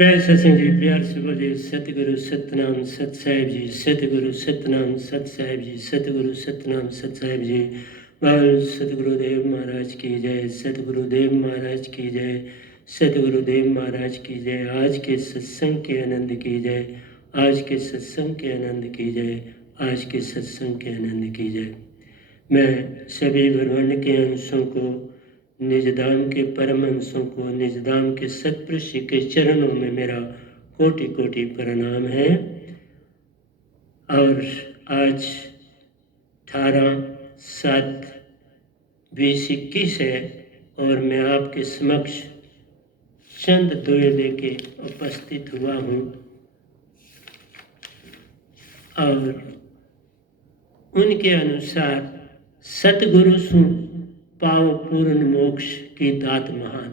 प्यारे सत्संग जी, प्यार से बोले सतगुरु सतनाम सत साहिब जी, सतगुरु सतनाम सत साहिब जी, सतगुरु सतनाम सत साहिब जी। बोल सतगुरुदेव महाराज की जय, सतगुरुदेव महाराज की जय, सतगुरुदेव महाराज की जय। आज के सत्संग के आनंद की जय, आज के सत्संग के आनंद की जय, आज के सत्संग के आनंद की जय। मैं सभी ब्रह्मांड के अंशों को, निजधाम के परम अंशों को, निजधाम के सत्पुरुष के चरणों में मेरा कोटि कोटि प्रणाम है। और आज 18/7/2021 है और मैं आपके समक्ष चंद दुए लेके उपस्थित हुआ हूँ और उनके अनुसार सतगुरु सु पाओ पूर्ण मोक्ष की दात महान,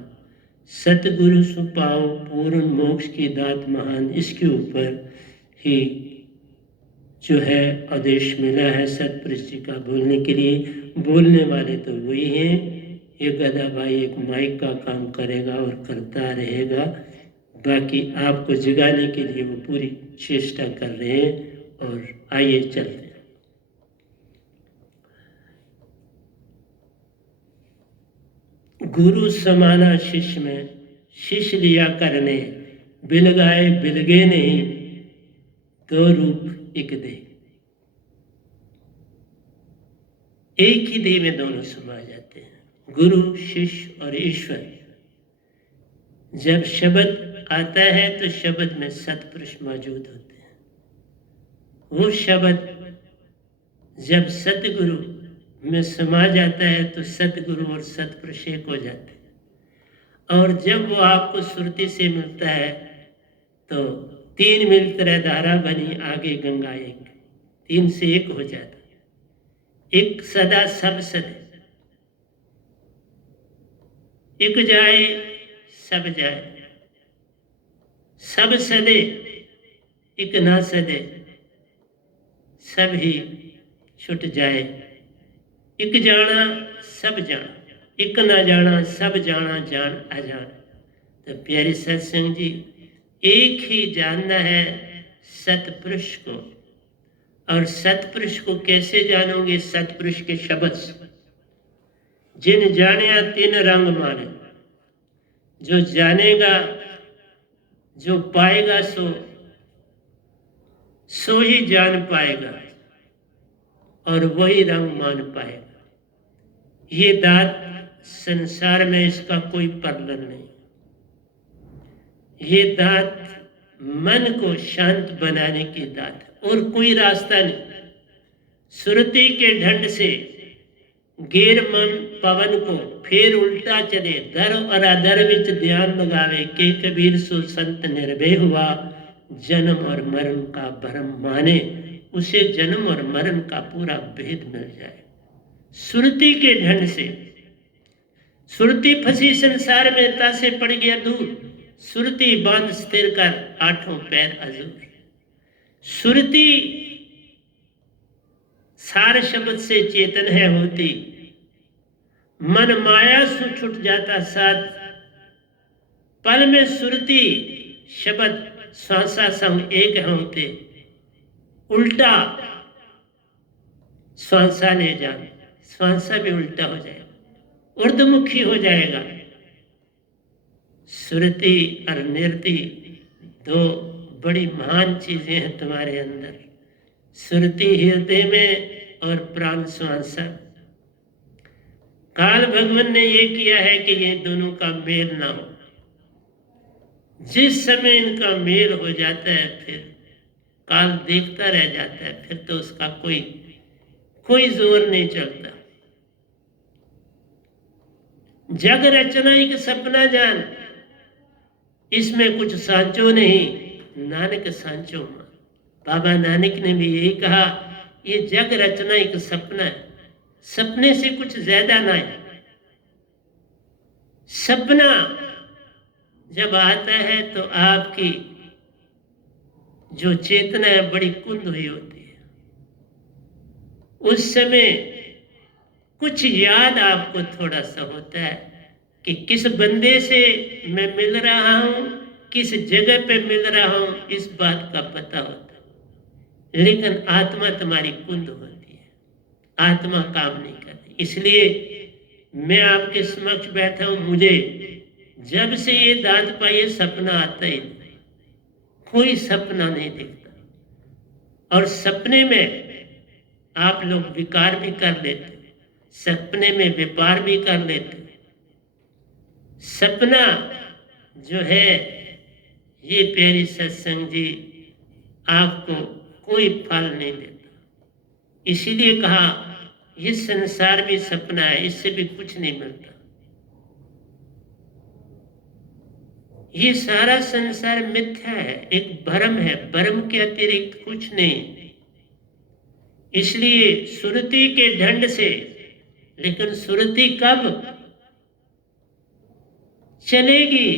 सतगुरु सु पाओ पूर्ण मोक्ष की दात महान। इसके ऊपर ही जो है आदेश मिला है सतपुरुष जी का बोलने के लिए। बोलने वाले तो वही हैं, ये गधा भाई एक माइक का काम करेगा और करता रहेगा, बाकी आपको जगाने के लिए वो पूरी चेष्टा कर रहे हैं। और आइए चलते हैं। गुरु समाना शिष्य में, शिष्य लिया करने, बिलगाए बिलगे नहीं, दो रूप एक दे। एक ही देह में दोनों समा जाते हैं, गुरु शिष्य और ईश्वर। जब शब्द आता है तो शब्द में सतपुरुष मौजूद होते हैं। वो शब्द जब सतगुरु में समा जाता है तो सतगुरु और सतपुरुष एक हो जाते हैं। और जब वो आपको सुरती से मिलता है तो 3 मिल तरह धारा बनी, आगे गंगा एक, 3 से 1 हो जाता है। एक सदा सब सदे, एक जाए सब जाए, सब सदे एक ना सदे, सब ही छुट जाए। एक जाना सब जाना, एक ना जाना सब जाना, जान अजान। तो प्यारे सत्संग जी, एक ही जानना है सतपुरुष को। और सतपुरुष को कैसे जानोगे? सतपुरुष के शब्द से। जिन जाने 3 रंग माने, जो जानेगा, जो पाएगा सो ही जान पाएगा और वही रंग मान पाएगा। ये दात संसार में इसका कोई पार्लर नहीं। ये दात मन को शांत बनाने की दात है और कोई रास्ता नहीं। सुरती के ढंड से गेर मन पवन को फिर उल्टा चले, दर और अदर विच ध्यान लगावे, के कबीर सो संत निर्भय हुआ, जन्म और मरण का भरम माने, उसे जन्म और मरण का पूरा भेद मिल जाए। सुरती के ढंड से, सुरती फंसी संसार में, तासे पड़ गया दूर, सुरती बांध स्थिर कर, 8 पैर अजूर। सुरती सार शब्द से चेतन है होती, मन माया सु छुट जाता साथ, पल में सुरती शब्द श्वासा संग एक होते, उल्टा श्वासा ले जाए, श्वासा भी उल्टा हो जाएगा, ऊर्ध्वमुखी हो जाएगा। सुरति और निरति 2 बड़ी महान चीजें हैं तुम्हारे अंदर। सुरति हृदय में और प्राण श्वासा। काल भगवान ने ये किया है कि ये दोनों का मेल ना हो। जिस समय इनका मेल हो जाता है फिर काल देखता रह जाता है, फिर तो उसका कोई जोर नहीं चलता। जग रचना एक सपना जान, इसमें कुछ सांचो नहीं, नानक सांचो मान। बाबा नानक ने भी यही कहा, ये जग रचना एक सपना है, सपने से कुछ ज्यादा ना है। सपना जब आता है तो आपकी जो चेतना है बड़ी कुंद हुई होती है। उस समय कुछ याद आपको थोड़ा सा होता है कि किस बंदे से मैं मिल रहा हूं, किस जगह पे मिल रहा हूं इस बात का पता होता, लेकिन आत्मा तुम्हारी कुंद होती है, आत्मा काम नहीं करती। इसलिए मैं आपके समक्ष बैठा हूं, मुझे जब से ये दांत पाई सपना आता ही नहीं, कोई सपना नहीं दिखता। और सपने में आप लोग विकार भी कर लेते, सपने में व्यापार भी कर लेते। सपना जो है ये प्यारी सत्संग जी आपको कोई फल नहीं देता। इसीलिए कहा ये संसार भी सपना है, इससे भी कुछ नहीं मिलता। ये सारा संसार मिथ्या है, एक भ्रम है, भ्रम के अतिरिक्त कुछ नहीं। इसलिए सुरति के ढंड से, लेकिन सुरति कब चलेगी,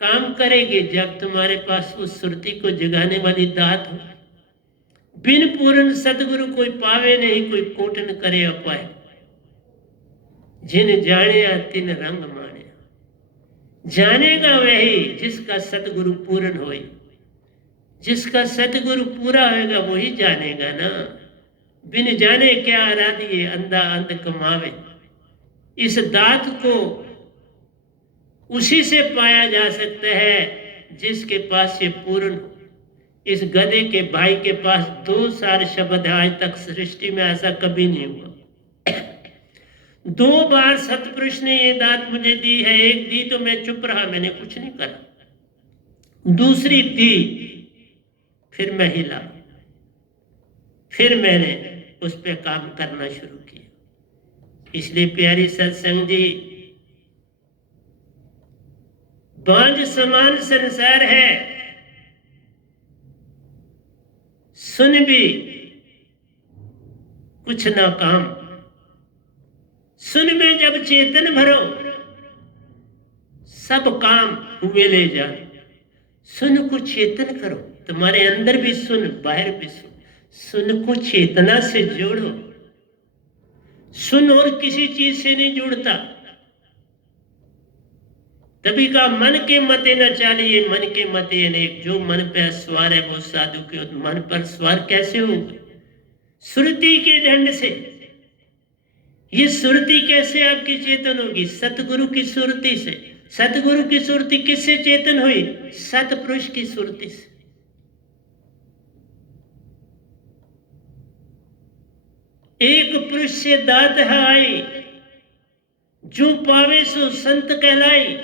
काम करेगी, जब तुम्हारे पास उस सुरति को जगाने वाली दात हो। बिन पूर्ण सदगुरु कोई पावे नहीं, कोई कोटन करे अपाय। जिन जाने तिन रंग माने, जानेगा वही जिसका सतगुरु पूर्ण होए। जिसका सतगुरु पूरा होएगा वही जानेगा ना। बिन जाने क्या आराधिए, अंधा अंध कमावे। इस दात को उसी से पाया जा सकता है जिसके पास ये पूर्ण हो। इस गधे के भाई के पास 2 सार शब्द है, आज तक सृष्टि में ऐसा कभी नहीं हुआ। 2 बार सतपुरुष ने ये दात मुझे दी है, एक दी तो मैं चुप रहा, मैंने कुछ नहीं करा। दूसरी दी, फिर मैं हिला, फिर मैंने उस पर काम करना शुरू किया। इसलिए प्यारी सत्संग जी, बांझ समान संसार है, सुन भी कुछ ना काम। सुन में जब चेतन भरो, सब काम हुए ले जा। सुन को चेतन करो, तुम्हारे अंदर भी सुन, बाहर भी सुन। सुन को चेतना से जोड़ो। सुन और किसी चीज से नहीं जुड़ता। तभी का मन के मते न चालिए, मन के मते अनेक। जो मन पे सवार है वो साधु के मन पर सवार कैसे होंगे? सुरति के दंड से। ये सुरति कैसे आपकी चेतन होगी? सतगुरु की सुरति से। सतगुरु की सुरति किससे चेतन हुई? सतपुरुष की सुरति से। एक पुरुष से दात है आई, जो पावे सो संत कहलाई।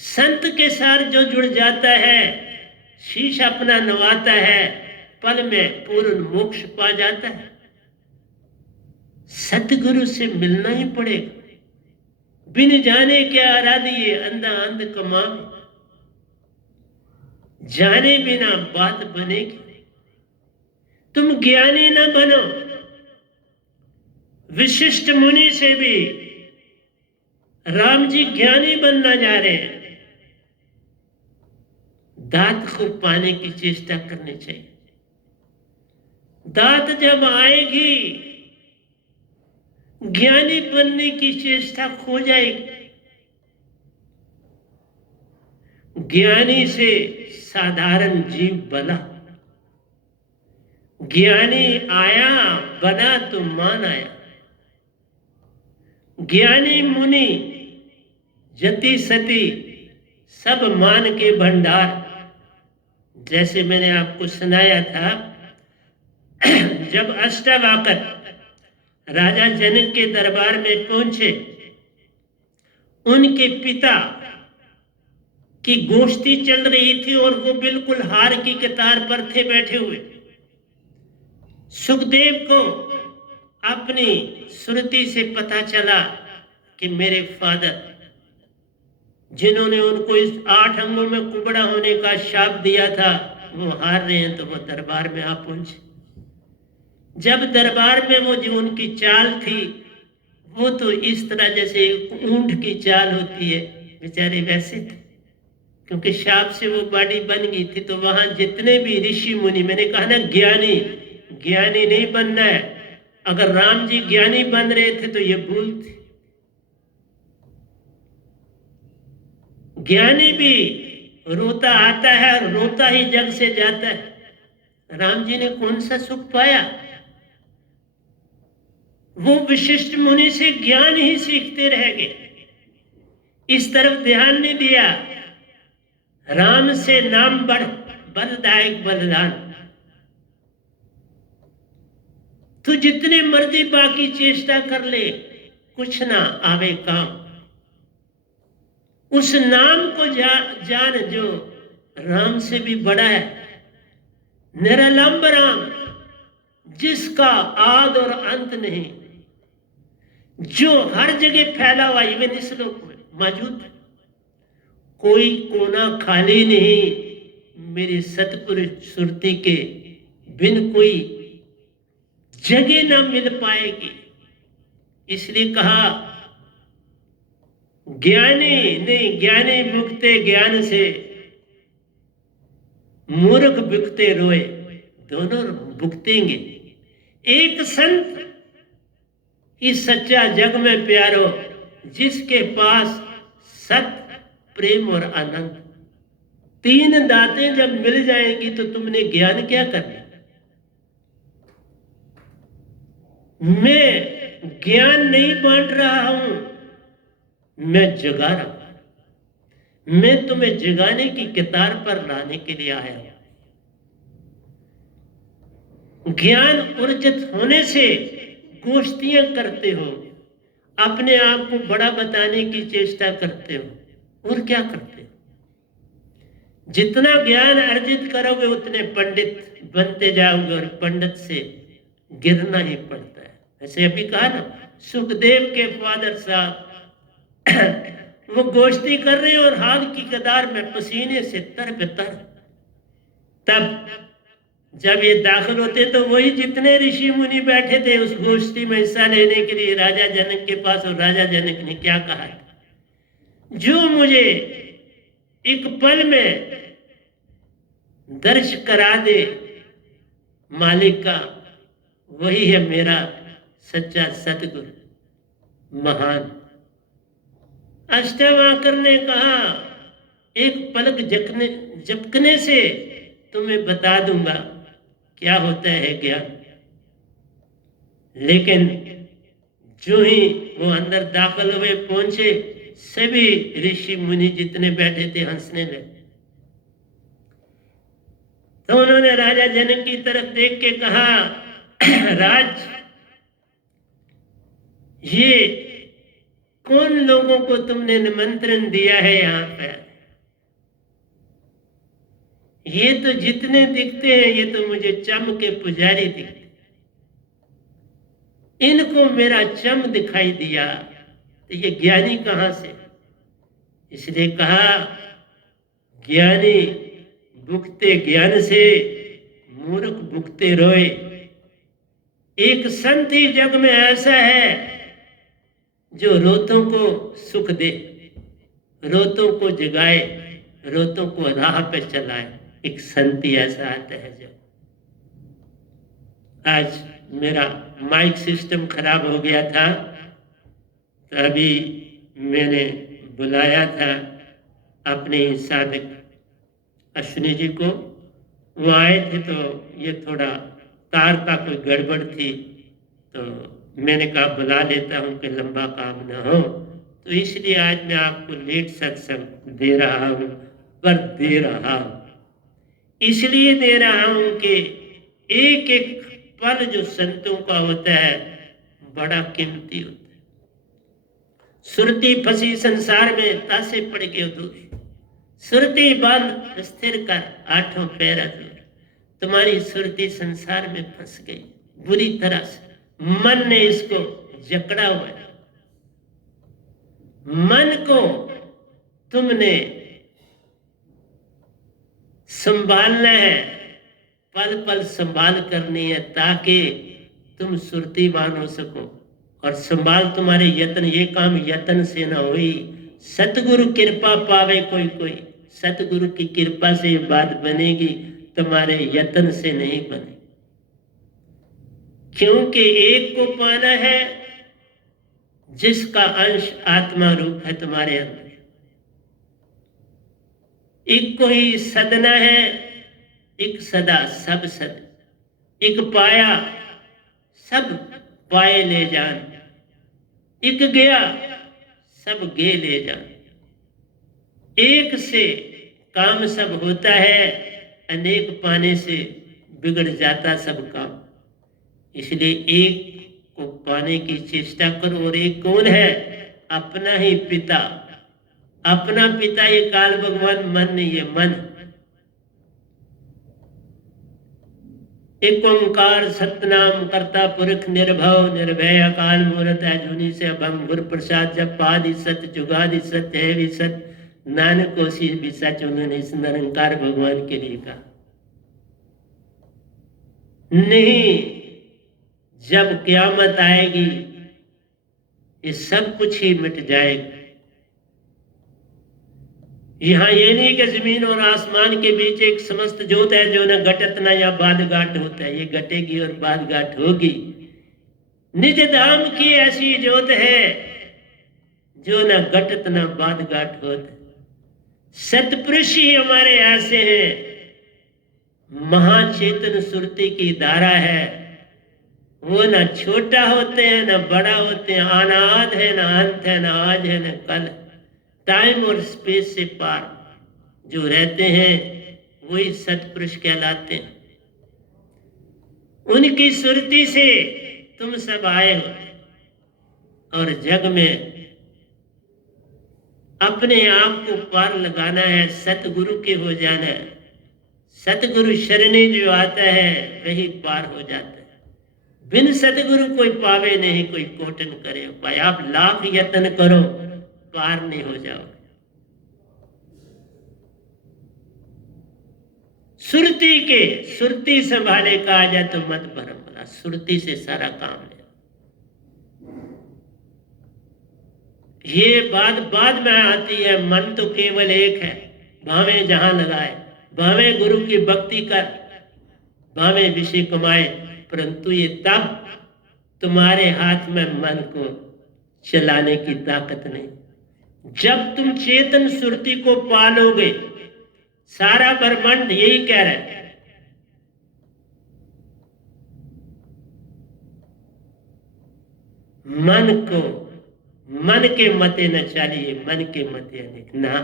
संत के साथ जो जुड़ जाता है, शीश अपना नवाता है, पल में पूर्ण मोक्ष पा जाता है। सतगुरु से मिलना ही पड़ेगा। बिन जाने क्या आराधिए, अंधा अंध कमावे। जाने बिना बात बनेगी। तुम ज्ञानी न बनो। विशिष्ट मुनि से भी राम जी ज्ञानी बनना जा रहे हैं। दात को पाने की चेष्टा करनी चाहिए। दात जब आएगी, ज्ञानी बनने की चेष्टा खो जाएगी। ज्ञानी से साधारण जीव बना। ज्ञानी आया बना तो मान आया। ज्ञानी मुनि जति सती सब मान के भंडार। जैसे मैंने आपको सुनाया था, जब अष्टावक्र राजा जनक के दरबार में पहुंचे, उनके पिता की गोष्ठी चल रही थी और वो बिल्कुल हार की कतार पर थे बैठे हुए। सुखदेव को अपनी सुरति से पता चला कि मेरे फादर, जिन्होंने उनको इस 8 अंगों में कुबड़ा होने का शाप दिया था, वो हार रहे हैं। तो वो दरबार में आ पहुंचे। जब दरबार में वो जो उनकी चाल थी, वो तो इस तरह जैसे ऊंट की चाल होती है, बेचारे वैसे थे। क्योंकि शाप से वो बॉडी बन गई थी। तो वहां जितने भी ऋषि मुनि, मैंने कहा ना ज्ञानी, ज्ञानी नहीं बनना है। अगर राम जी ज्ञानी बन रहे थे तो ये भूल थी। ज्ञानी भी रोता आता है और रोता ही जग से जाता है। राम जी ने कौन सा सुख पाया? वो विशिष्ट मुनि से ज्ञान ही सीखते रह गए, इस तरफ ध्यान नहीं दिया। राम से नाम बढ़ बलदायक बलिदान। तू जितने मर्जी बाकी चेष्टा कर ले, कुछ ना आवे काम। उस नाम को जान जो राम से भी बड़ा है, निरालंब राम, जिसका आद और अंत नहीं, जो हर जगह फैला हुआ, इवन इस लोक में मौजूद है। कोई कोना खाली नहीं मेरी सतपुरुष सुरती के बिन कोई जगह ना मिल पाएगी। इसलिए कहा ज्ञानी नहीं, ज्ञानी मुक्ते ज्ञान से, मूर्ख बिकते रोए, दोनों भुगतेंगे। एक संत ही सच्चा जग में प्यारो, जिसके पास सत प्रेम और आनंद, तीन दातें जब मिल जाएंगी तो तुमने ज्ञान क्या करना? मैं ज्ञान नहीं बांट रहा हूं, मैं जगा रहा हूं। मैं तुम्हें जगाने की कतार पर लाने के लिए आया हूं। ज्ञान उर्जित होने से गोष्ठियां करते हो, अपने आप को बड़ा बताने की चेष्टा करते हो, और क्या करते हो? जितना ज्ञान अर्जित करोगे उतने पंडित बनते जाओगे, और पंडित से गिरना ही पड़ता है। ऐसे अभी कहा ना, सुखदेव के फादर साहब वो गोष्ठी कर रहे और हाथ की कतार में पसीने से तर बेतर। तब जब ये दाखिल होते तो वही जितने ऋषि मुनि बैठे थे उस गोष्ठी में हिस्सा लेने के लिए राजा जनक के पास, और राजा जनक ने क्या कहा? जो मुझे एक पल में दर्श करा दे मालिक का, वही है मेरा सच्चा सतगुरु महान। अष्टावक्र ने कहा एक पलक झपकने से तुम्हें बता दूंगा क्या होता है ज्ञान। लेकिन जो ही वो अंदर दाखिल हुए, पहुंचे, सभी ऋषि मुनि जितने बैठे थे हंसने लगे। तो उन्होंने राजा जनक की तरफ देख के कहा, राज, ये कौन लोगों को तुमने निमंत्रण दिया है यहां पर? ये तो जितने दिखते हैं ये तो मुझे चम के पुजारी दिखते, इनको मेरा चम दिखाई दिया, तो ये ज्ञानी कहां से? इसलिए कहा ज्ञानी भुगते ज्ञान से, मूर्ख भुगते रोए। एक संत ही जग में ऐसा है जो रोतों को सुख दे, रोतों को जगाए, रोतों को राह पे चलाए। एक संत ही ऐसा आता है। जो आज मेरा माइक सिस्टम खराब हो गया था, तो अभी मैंने बुलाया था अपने साधक अश्विनी जी को, वो आए थे, तो ये थोड़ा तार का कोई गड़बड़ थी, तो मैंने कहा बुला लेता हूँ कि लंबा काम ना हो। तो इसलिए आज मैं आपको लेट सत्संग दे रहा हूँ, पर दे रहा हूँ इसलिए दे रहा हूँ कि एक एक पल जो संतों का होता है बड़ा कीमती होता है। सुरती फंसी संसार में, तासे पड़ के दूर, सुरती बांध स्थिर कर, आठों पैर दूर। तुम्हारी सुरती संसार में फंस गई बुरी तरह से, मन ने इसको जकड़ा हुआ है। मन को तुमने संभालना है, पल पल संभाल करनी है, ताकि तुम सुरतीवान हो सको। और संभाल तुम्हारे यत्न, ये काम यत्न से ना हुई, सतगुरु कृपा पावे कोई कोई। सतगुरु की कृपा से ये बात बनेगी, तुम्हारे यत्न से नहीं बने। क्योंकि एक को पाना है जिसका अंश आत्मा रूप है तुम्हारे अंदर। एक को ही सदना है, एक सदा सब सद, एक पाया सब पाए ले जान, एक गया सब गे ले जान। एक से काम सब होता है, अनेक पाने से बिगड़ जाता सब काम। इसलिए एक को पाने की चेष्टा करो। और एक कौन है? अपना ही पिता। अपना पिता ये काल भगवान मन नहीं है, मन। एक ओंकार सतनाम करता पुरख निर्भव निर्भय अकाल मूरत अजूनी से अभंग गुर प्रसाद जब पादि सत जुगादि सत है भी सत नानक कोशी भी सच। उन्होंने इस निरंकार भगवान के लिए कहा। नहीं, जब क्यामत आएगी ये सब कुछ ही मिट जाएगा। यहाँ ये नहीं कि जमीन और आसमान के बीच एक समस्त ज्योत है जो न घटत न या बाद घाट होता है। ये घटेगी और बाद घाट होगी। निज धाम की ऐसी ज्योत है जो न घटत न बाद घाट होता। सतपुरुष ही हमारे ऐसे हैं। महाचेतन सुरती की धारा है। वो न छोटा होते हैं न बड़ा होते हैं, अनाद है न अंत है, न आज है न कल। टाइम और स्पेस से पार जो रहते हैं वही सतपुरुष कहलाते हैं। उनकी सुरती से तुम सब आए हो और जग में अपने आप को पार लगाना है, सतगुरु के हो जाना है। सतगुरु शरणी जो आता है वही पार हो जाता है। बिन सतगुरु कोई पावे नहीं, कोई कोटन करे। भाई आप लाख यत्न करो पार नहीं हो जाओगे। सुरती संभाले का आ जाए तो मत भरम बना। सुरती से सारा काम है। ये बात बाद में आती है। मन तो केवल एक है, भावे जहां लगाए। भावे गुरु की भक्ति कर, भावे विषय कमाए। परंतु ये तब तुम्हारे हाथ में मन को चलाने की ताकत नहीं। जब तुम चेतन सुरती को पालोगे। सारा ब्रह्मांड यही कह रहा है। मन के मते न चलिए, मन के मते अनेक ना।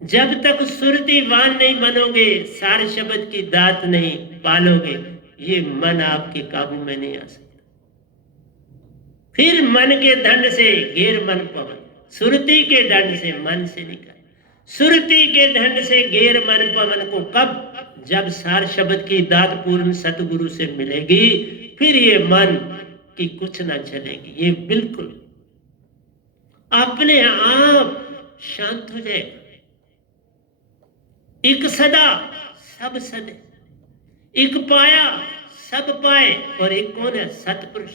जब तक सुरतीवान नहीं बनोगे, सार शब्द की दात नहीं पालोगे, ये मन आपके काबू में नहीं आ सकता। फिर मन के दंड से घेर मन पवन। सुरती के दंड से, मन से निकल। सुरती के दंड से घेर मन पवन को कब? जब सार शब्द की दात पूर्ण सतगुरु से मिलेगी, फिर ये मन की कुछ ना चलेगी। ये बिल्कुल अपने आप शांत हो जाएगा। एक सदा सब सदे, एक पाया सब पाए। और एक कौन है? सतपुरुष।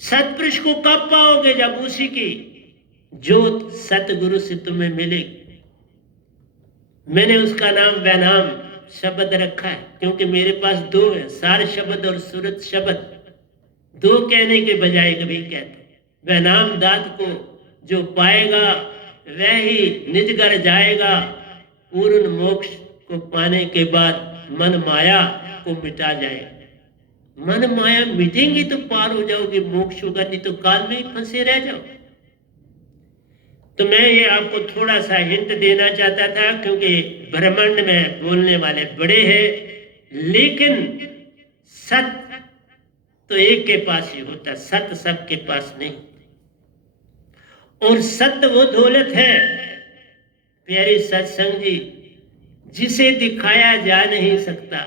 सतपुरुष को कब पाओगे? जब उसी की ज्योत सतगुरु से तुम्हें मिलेगी। मैंने उसका नाम वैनाम शब्द रखा है क्योंकि मेरे पास दो है, सार शब्द और सूरत शब्द। दो कहने के बजाय कभी कहते। वैनाम दात को जो पाएगा वह ही निज घर जाएगा। पूर्ण मोक्ष को पाने के बाद मन माया को मिटा जाएगा। मन माया मिटेंगी तो पार हो जाओगे, मोक्ष होगा। नहीं तो काल में ही फंसे रह जाओ। तो मैं ये आपको थोड़ा सा हिंट देना चाहता था क्योंकि ब्रह्मांड में बोलने वाले बड़े हैं, लेकिन सत्य तो एक के पास ही होता, सत्य सबके पास नहीं। और सत्य वो दौलत है प्यारी सत्संग जी, जिसे दिखाया जा नहीं सकता।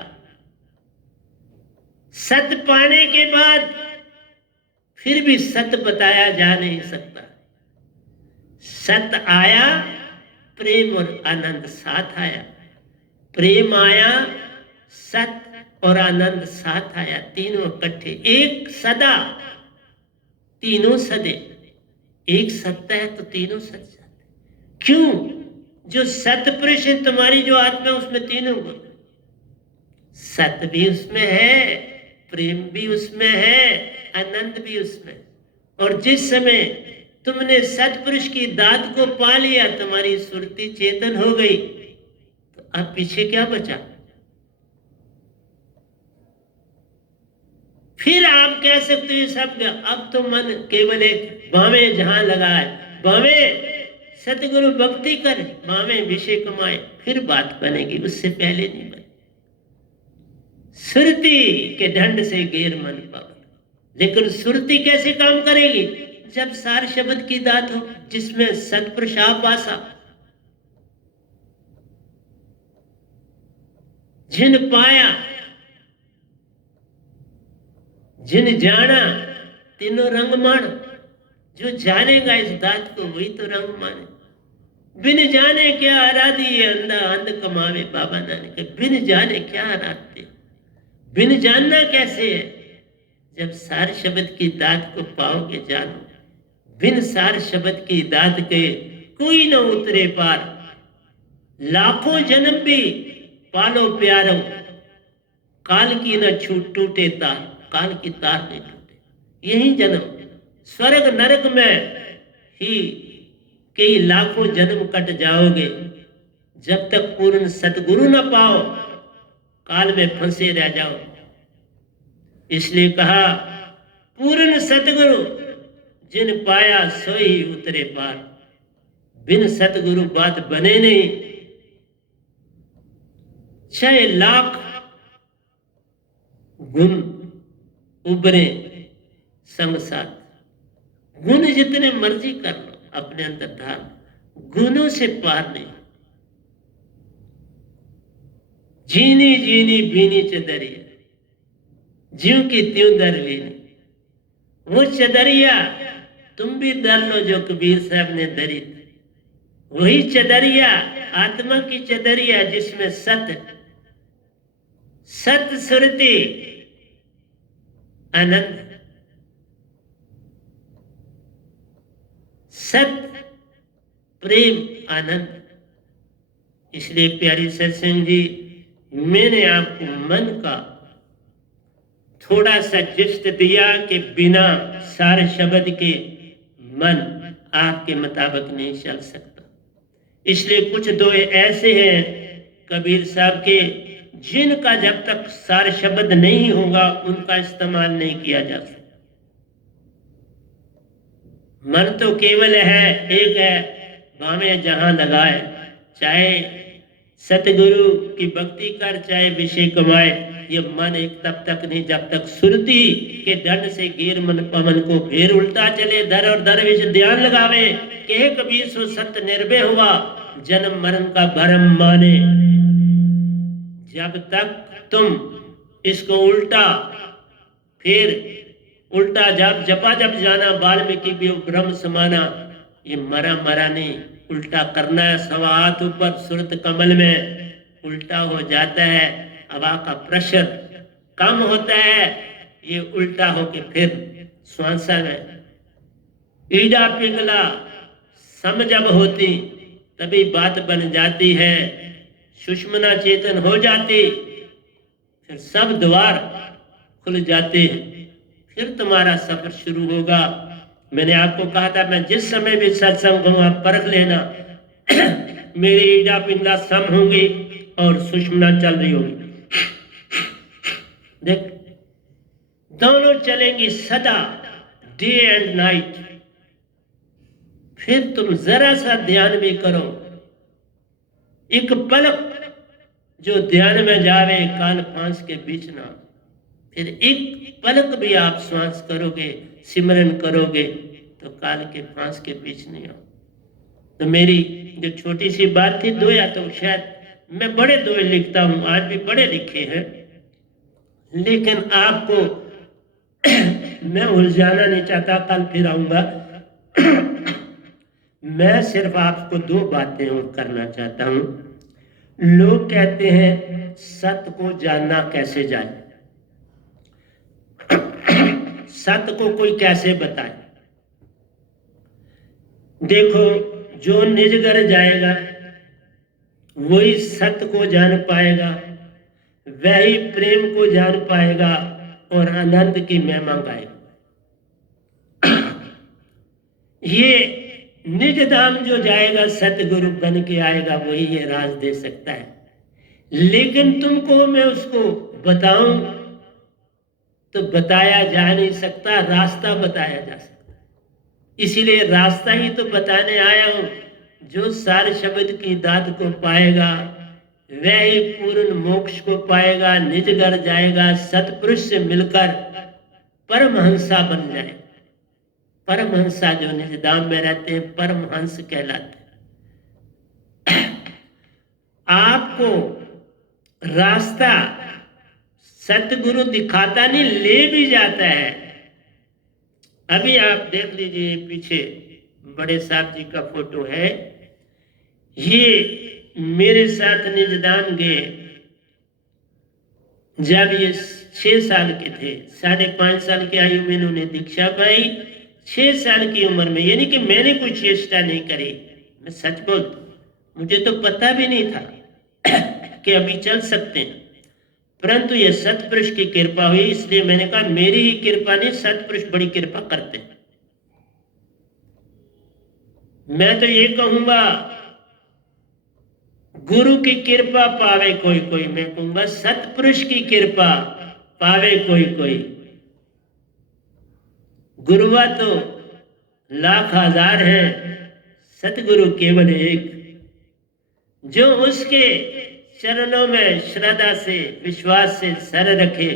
सत्य पाने के बाद फिर भी सत्य बताया जा नहीं सकता। सत्य आया, प्रेम और आनंद साथ आया। प्रेम आया, सत्य और आनंद साथ आया। तीनों इकट्ठे, एक सदा तीनों सदे। एक सत्य है तो तीनों सच जाते। क्यों? जो सत्य पुरुष है, तुम्हारी जो आत्मा है उसमें तीनों गुण। सत्य भी उसमें है, प्रेम भी उसमें है, आनंद भी उसमें। और जिस समय तुमने सतपुरुष की दात को पा लिया, तुम्हारी सुरती चेतन हो गई, अब पीछे क्या बचा? फिर आप कह सकते हो सब, अब तो मन केवल एक बावें जहां लगाए, बावें सतगुरु भक्ति कर, बावें विषय कमाए, फिर बात बनेगी, उससे पहले नहीं बने। सुरती के ढंड से गेर मन पवन। लेकिन सुरती कैसे काम करेगी? जब सार शब्द की दात हो, जिसमें सत प्रसाद वासा। जिन पाया जिन जाना तीनों रंग मान। जो जानेगा इस दात को वही तो रंग माने। बिन जाने क्या आराधी अंधा अंध कमावे, बाबा नानक। बिन जाने क्या आराधते, बिन जानना कैसे है? जब सार शब्द की दात को पाओगे जानो। बिन सार शब्द की दात के कोई न उतरे पार। लाखों जन्म भी पालो प्यारो, काल की न छूट टूटे तार। काल की तार नहीं टूटे। यही जन्म स्वर्ग नरक में ही कई लाखों जन्म कट जाओगे। जब तक पूर्ण सतगुरु न पाओ, काल में फंसे रह जाओ। इसलिए कहा पूर्ण सतगुरु जिन पाया सोई उतरे पार। बिन सतगुरु बात बने नहीं। 6 लाख गुण उभरे संग साथ। गुण जितने मर्जी कर लो अपने अंदर धार, गुणों से पार नहीं। जीनी जीनी बीनी चदरिया, ज्यों की त्यों दर लेनी। वो चदरिया तुम भी दर लो जो कबीर साहब ने दरी थी। वही चदरिया आत्मा की चदरिया, जिसमें सत सुरति आनंद, सत प्रेम आनंद। इसलिए प्यारी सत्संग जी, मैंने आपको मन का थोड़ा सा जिस्ट दिया कि बिना सारे शब्द के मन आपके मुताबिक नहीं चल सकता। इसलिए कुछ दोहे ऐसे हैं कबीर साहब के, जिनका जब तक सार शब्द नहीं होगा उनका इस्तेमाल नहीं किया जा सकता। मन तो केवल है, एक है, भावें जहां लगाए। चाहे सतगुरु की भक्ति कर, चाहे विषय कमाए, ये मन एक तब तक नहीं जब तक सुरती के दंड से गिर मन पवन को फिर उल्टा चले। दर और दर विच ध्यान लगावे, कहे कबीर सो सत्य निर्भय हुआ, जन्म मरण का भरम माने। जब तक तुम इसको उल्टा फिर उल्टा जब जपा जब जाना, वाल्मीकि भी ब्रह्म समाना, ये मरा मरा नहीं, उल्टा करना है। सवा हाथ ऊपर सुरत कमल में उल्टा हो जाता है, हवा का प्रेशर कम होता है, ये उल्टा होके फिर श्वासा में ईड़ा पिघला सम जब होती, तभी बात बन जाती है। सुषमना चेतन हो जाती, फिर सब द्वार खुल जाते हैं, फिर तुम्हारा सफर शुरू होगा। मैंने आपको कहा था, मैं जिस समय भी सत्संग हूं आप परख लेना मेरी ईड़ा पिंगला सम होंगी और सुषमना चल रही होगी। देख, दोनों चलेंगी सदा, डे एंड नाइट। फिर तुम जरा सा ध्यान भी करो, एक पलक जो ध्यान में जावे काल फांस के बीच ना। फिर एक पलक भी आप श्वास करोगे, सिमरन करोगे, तो काल के फांस के बीच नहीं आओ। तो मेरी जो छोटी सी बात थी दो, या तो शायद मैं बड़े दोहे लिखता हूं, आज भी बड़े लिखे हैं, लेकिन आपको मैं उलझाना नहीं चाहता, कल फिर आऊंगा। मैं सिर्फ आपको 2 बातें और करना चाहता हूं। लोग कहते हैं सत्य को जानना कैसे जाए, सत्य को कोई कैसे बताए। देखो, जो निज घर जाएगा वही सत्य को जान पाएगा, वही प्रेम को जान पाएगा और आनंद की महिमा गाएगा। ये निज धाम जो जाएगा, सतगुरु बन के आएगा, वही ये राज दे सकता है। लेकिन तुमको मैं उसको बताऊं तो बताया जा नहीं सकता, रास्ता बताया जा सकता। इसीलिए रास्ता ही तो बताने आया हूं। जो सार शब्द की दात को पाएगा वह ही पूर्ण मोक्ष को पाएगा, निज घर जाएगा, सतपुरुष से मिलकर परमहंसा बन जाए। परमहंसा जो निज धाम में रहते हैं परमहंस कहलाते हैं। आपको रास्ता सतगुरु दिखाता नहीं, ले भी जाता है। अभी आप देख लीजिए, पीछे बड़े साहब जी का फोटो है। ये मेरे साथ निजधाम गए जब ये 6 साल के थे। 5.5 साल की आयु में इन्होंने दीक्षा पाई। 6 साल की उम्र में, यानी कि मैंने कोई चेष्टा नहीं करी। मैं सच बोलता हूं, मुझे तो पता भी नहीं था कि अभी चल सकते हैं, परंतु ये सतपुरुष की कृपा हुई। इसलिए मैंने कहा मेरी ही कृपा नहीं, सतपुरुष बड़ी कृपा करते हैं। मैं तो ये कहूंगा गुरु की कृपा पावे कोई कोई, मैं कहूंगा सतपुरुष की कृपा पावे कोई कोई। गुरुआ तो लाख हजार है, सतगुरु केवल एक। जो उसके चरणों में श्रद्धा से विश्वास से सर रखे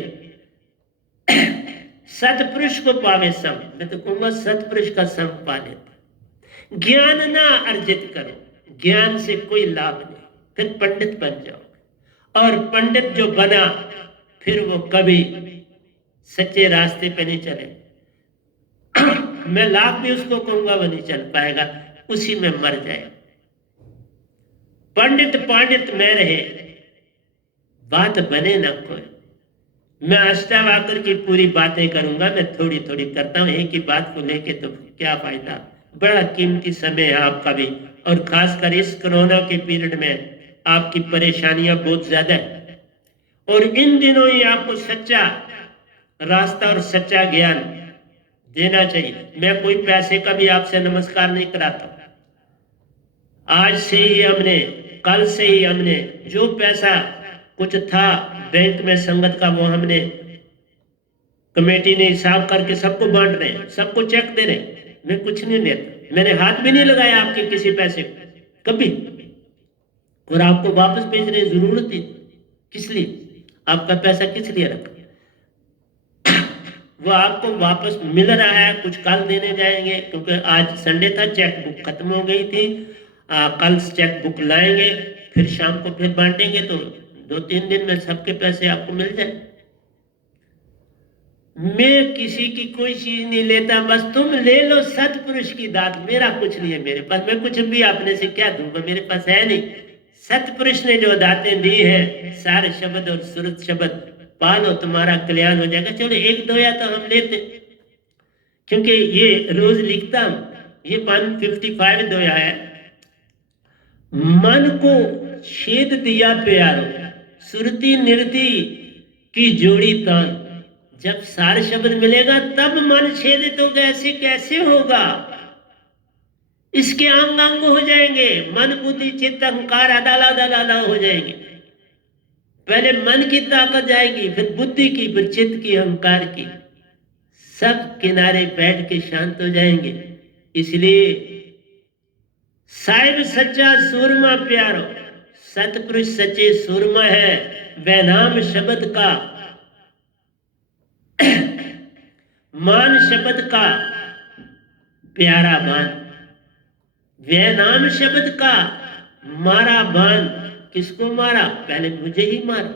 सतपुरुष को पावे सम। मैं तो कहूंगा सतपुरुष का सम पा लेता। ज्ञान ना अर्जित करो, ज्ञान से कोई लाभ नहीं, फिर पंडित बन जाओ। और पंडित जो बना फिर वो कभी सच्चे रास्ते पे नहीं चले। मैं लाख भी उसको कहूंगा वो नहीं चल पाएगा, उसी में मर जाएगा। पंडित पांडित में रहे, बात बने ना कोई। मैं अष्टावक्र की पूरी बातें करूंगा, मैं थोड़ी थोड़ी करता हूं। एक ही बात को लेके तो क्या फायदा। बड़ा कीमती समय है आपका भी, और खासकर इस कोरोना के पीरियड में आपकी परेशानियां बहुत ज्यादा है। और इन दिनों ही आपको सच्चा रास्ता और सच्चा ज्ञान देना चाहिए। मैं कोई पैसे का भी आपसे नमस्कार नहीं कराता। आज से ही हमने, कल से ही हमने जो पैसा कुछ था बैंक में संगत का, वो हमने कमेटी ने हिसाब करके सबको बांट रहे हैं, सबको चेक दे रहे हैं। मैं कुछ नहीं लेता, मैंने हाथ भी नहीं लगाया आपके किसी पैसे को कभी। और आपको वापस भेजने की जरूरत थी, किस लिए? आपका पैसा किस लिए रखा? वो आपको वापस मिल रहा है, कुछ कल देने जाएंगे, क्योंकि आज संडे था, चेक बुक खत्म हो गई थी। कल चेक बुक लाएंगे, फिर शाम को फिर बांटेंगे, तो 2-3 दिन में सबके पैसे आपको मिल जाए। मैं किसी की कोई चीज नहीं लेता, बस तुम ले लो सतपुरुष की दात। मेरा कुछ नहीं है मेरे पास, मैं कुछ भी अपने से क्या दूंगा, मेरे पास है नहीं। सतपुरुष ने जो दातें दी है, सारे शब्द और सुरत शब्द पालो, तुम्हारा कल्याण हो जाएगा। चलो 1-2 तो हम लेते, क्योंकि ये रोज लिखता हूं। ये 155 दोया है। मन को छेद दिया प्यारो, सुरती निरती की जोड़ी तान। जब सार शब्द मिलेगा तब मन छेदित होगा, ऐसे कैसे होगा? इसके अंग अंग हो जाएंगे, मन बुद्धि चित्त अहंकार अदाला दलाला हो जाएंगे। पहले मन की ताकत जाएगी, फिर बुद्धि की, फिर चित्त की, अहंकार की, सब किनारे बैठ के शांत हो जाएंगे। इसलिए साहिब सच्चा सूरमा प्यारो, सतपुरुष सच्चे सूरमा है। वह नाम शब्द का मान, शब्द का प्यारा बान। वह नाम शब्द का मारा बान। किसको मारा? पहले मुझे ही मारा।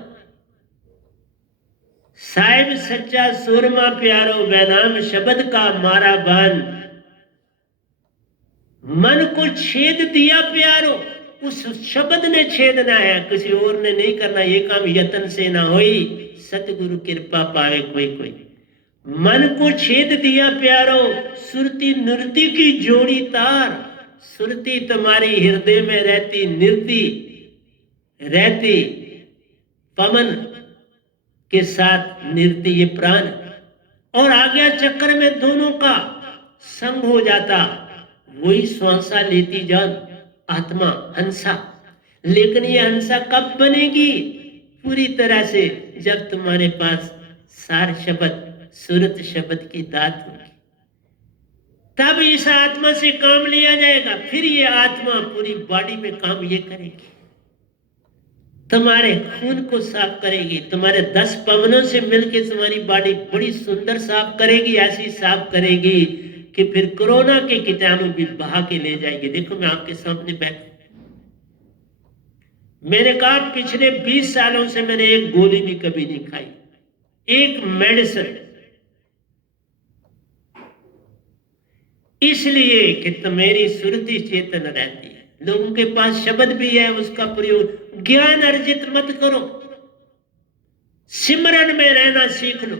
साहिब सच्चा सूरमा प्यारो, वह नाम शब्द का मारा बान। मन को छेद दिया प्यारो, उस शब्द ने छेदना है, किसी और ने नहीं करना। ये काम यत्न से ना होई, सतगुरु कृपा पावे कोई कोई। मन को छेद दिया प्यारो, सुरती नृति की जोड़ी तार। सुरती तुम्हारी हृदय में रहती, नृति रहती पवन के साथ नृति, ये प्राण। और आज्ञा चक्र में दोनों का संग हो जाता, वही श्वासा लेती जान आत्मा हंसा। लेकिन ये हंसा कब बनेगी? पूरी तरह से जब तुम्हारे पास सार शब्द, सुरत शब्द की दात होगी, तब इस आत्मा से काम लिया जाएगा। फिर ये आत्मा पूरी बॉडी में काम ये करेगी, तुम्हारे खून को साफ करेगी, तुम्हारे 10 पवनों से मिलकर तुम्हारी बॉडी बड़ी सुंदर साफ करेगी, ऐसी साफ करेगी कि फिर कोरोना के कीटाणु भी बहा के ले जाएगी। देखो मैं आपके सामने बैठा, मैंने कहा पिछले 20 सालों से मैंने एक गोली भी कभी नहीं खाई, एक मेडिसिन, इसलिए कि तुम्हारी सुरति चेतन रहती है। लोगों के पास शब्द भी है, उसका प्रयोग, ज्ञान अर्जित मत करो, सिमरन में रहना सीख लो।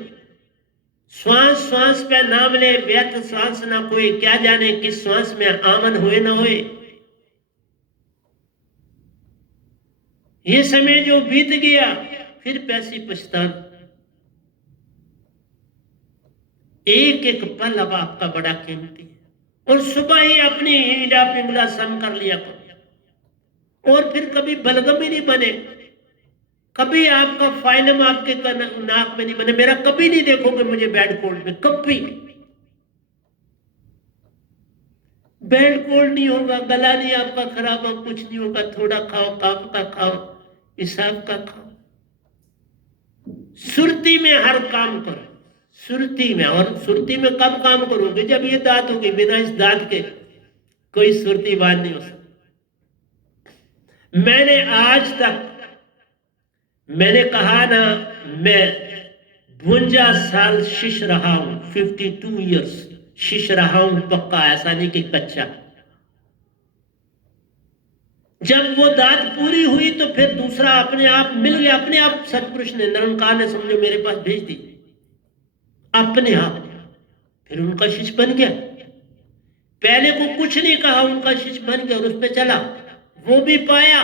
श्वास श्वास पे नाम ले, व्यर्थ श्वास ना कोई, क्या जाने किस श्वास में आमन हुए ना हुए। ये समय जो बीत गया फिर पैसी पछताना। एक एक पल अब आपका बड़ा कीमती है, और सुबह ही अपनी हीड़ा पिंगला सम कर लिया करो, और फिर कभी बलगम ही नहीं बने, कभी आपका फाइलम आपके नाक में नहीं बने। मेरा कभी नहीं देखोगे मुझे बेड कोल्ड में, कभी बेड कोल्ड नहीं होगा, गला नहीं आपका खराब हो, कुछ नहीं होगा। थोड़ा खाओ, काम का खाओ, हिसाब का खाओ, सुरती में हर काम करो, सुरती में। और सुरती में कब काम करोगे? जब ये दांत होगी, बिना इस दांत के कोई सुरतीवान नहीं हो सकता। मैंने आज तक, मैंने कहा ना, मैं 52 साल शिष्य रहा हूं, 52 ईयर्स शिष्य रहा हूं पक्का, ऐसा नहीं कि कच्चा। जब वो दात पूरी हुई तो फिर दूसरा अपने आप मिल गया, अपने आप सतपुरुष ने, निरंकार ने समझो मेरे पास भेज दी, अपने आप। फिर उनका शिष्य बन गया, पहले को कुछ नहीं कहा, उनका शिष्य बन गया और उस पर चला, वो भी पाया।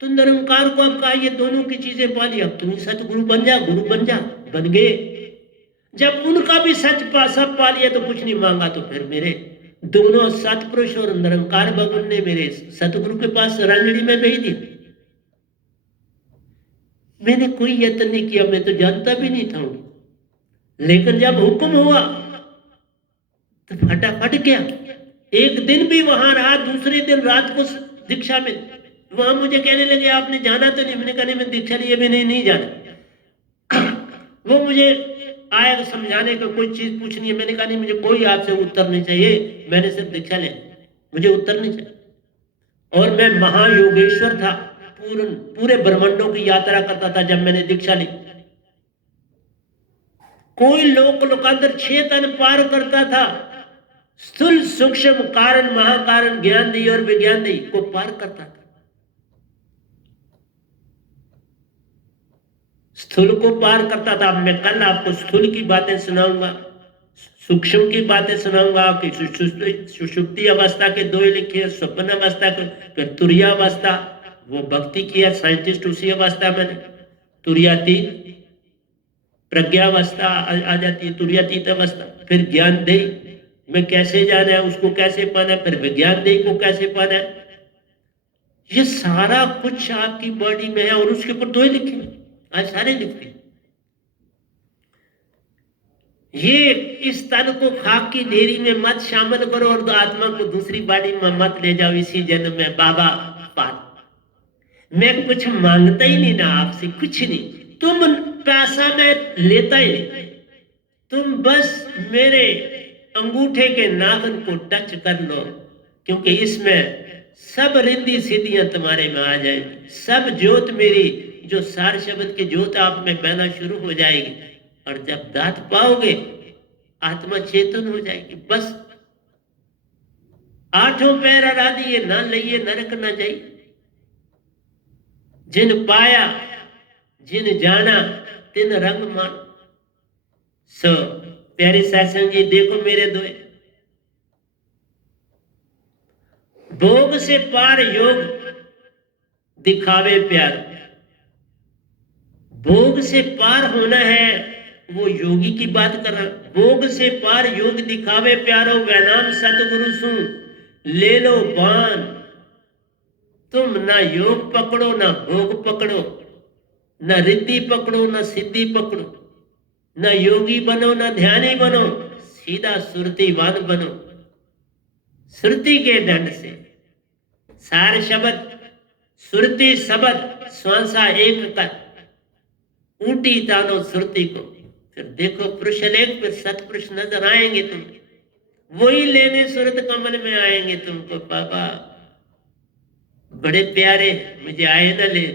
तो निरंकार को अब कहा ये दोनों की चीजें पा ली, अब तुम सतगुरु बन जा, गुरु बन जा, बन गए। जब उनका भी सच सब पा लिया तो कुछ नहीं मांगा, तो फिर मेरे दोनों सतपुरुष और निरंकार भगवान ने मेरे सतगुरु के पास रंगड़ी में भेज दी। मैंने कोई यत्न नहीं किया, मैं तो जानता भी नहीं था, लेकिन जब हुक्म हुआ तो फटाफट गया। एक दिन भी वहां रहा, दूसरे दिन रात को दीक्षा में वहां मुझे कहने लगे आपने जाना तो नहीं? मैंने कहा नहीं, मैं दीक्षा लिए भी नहीं जाना। वो मुझे आया समझाने को, कोई चीज पूछनी है, मैंने कहा नहीं मुझे कोई आपसे उत्तर नहीं चाहिए, मैंने सिर्फ दीक्षा ले, मुझे उत्तर नहीं चाहिए। और मैं महायोगेश्वर था, पूरे ब्रह्मांडों की यात्रा करता था जब मैंने दीक्षा ली। कोई लोकांतर 6 तन पार करता था, स्थूल सूक्ष्म कारण महाकारण ज्ञान दी और विज्ञान दी को पार करता था। स्थूल को पार करता था। मैं कल आपको स्थूल की बातें सुनाऊंगा, सूक्ष्म की बातें सुनाऊंगा, कि सुषुप्ति अवस्था के 2 लिखे, स्वप्न अवस्था के, फिर तुरीय अवस्था, वो भक्ति किया साइंटिस्ट उसी अवस्था में, तुरीयातीत प्रज्ञावस्था आ जाती है, तुरीयातीत अवस्था, फिर ज्ञान दे में कैसे जाना है, उसको कैसे पाना है, फिर विज्ञान दे को कैसे पाना है। ये सारा कुछ आपकी बॉडी में है, और उसके ऊपर 2 लिखे, आज सारे लिखते। ये इस तन को खाक की ढेरी में मत शामिल करो और आत्मा को दूसरी बॉडी में मत ले जाओ इसी जन्म में। बाबा पार मैं कुछ मांगता ही नहीं ना आपसे, कुछ नहीं, तुम पैसा में लेता ही नहीं, तुम बस मेरे अंगूठे के नाखून को टच कर लो, क्योंकि इसमें सब रिद्धि सिद्धियां तुम्हारे में आ जाएगी। सब ज्योत मेरी, जो सार शब्द की ज्योत आप में बहना शुरू हो जाएगी, और जब दात पाओगे आत्मा चेतन हो जाएगी। बस 8 पैर आराधिए, ना लइए नरक ना जाइए। जिन पाया जिन जाना तिन रंग मान। सो प्यारे सत्संग जी, देखो मेरे दोए, भोग से पार योग दिखावे प्यार। भोग से पार होना है, वो योगी की बात कर रहा। भोग से पार योग दिखावे प्यारो, वह नाम सतगुरु सु ले लो बान। तुम ना योग पकड़ो, ना भोग पकड़ो, ना रिद्धि पकड़ो, ना सिद्धि पकड़ो, ना योगी बनो, ना ध्यानी बनो, सीधा सुरतिवान बनो। सुरति के दंड से सार शब्द सुरति शब्द स्वांसा एक कर ऊटी तानो सुरति को। फिर देखो पुरुष लेख, फिर सतपुरुष नजर आएंगे तुम, वही लेने सुरत कमल में आएंगे तुमको। बाबा बड़े प्यारे, मुझे आए न ले,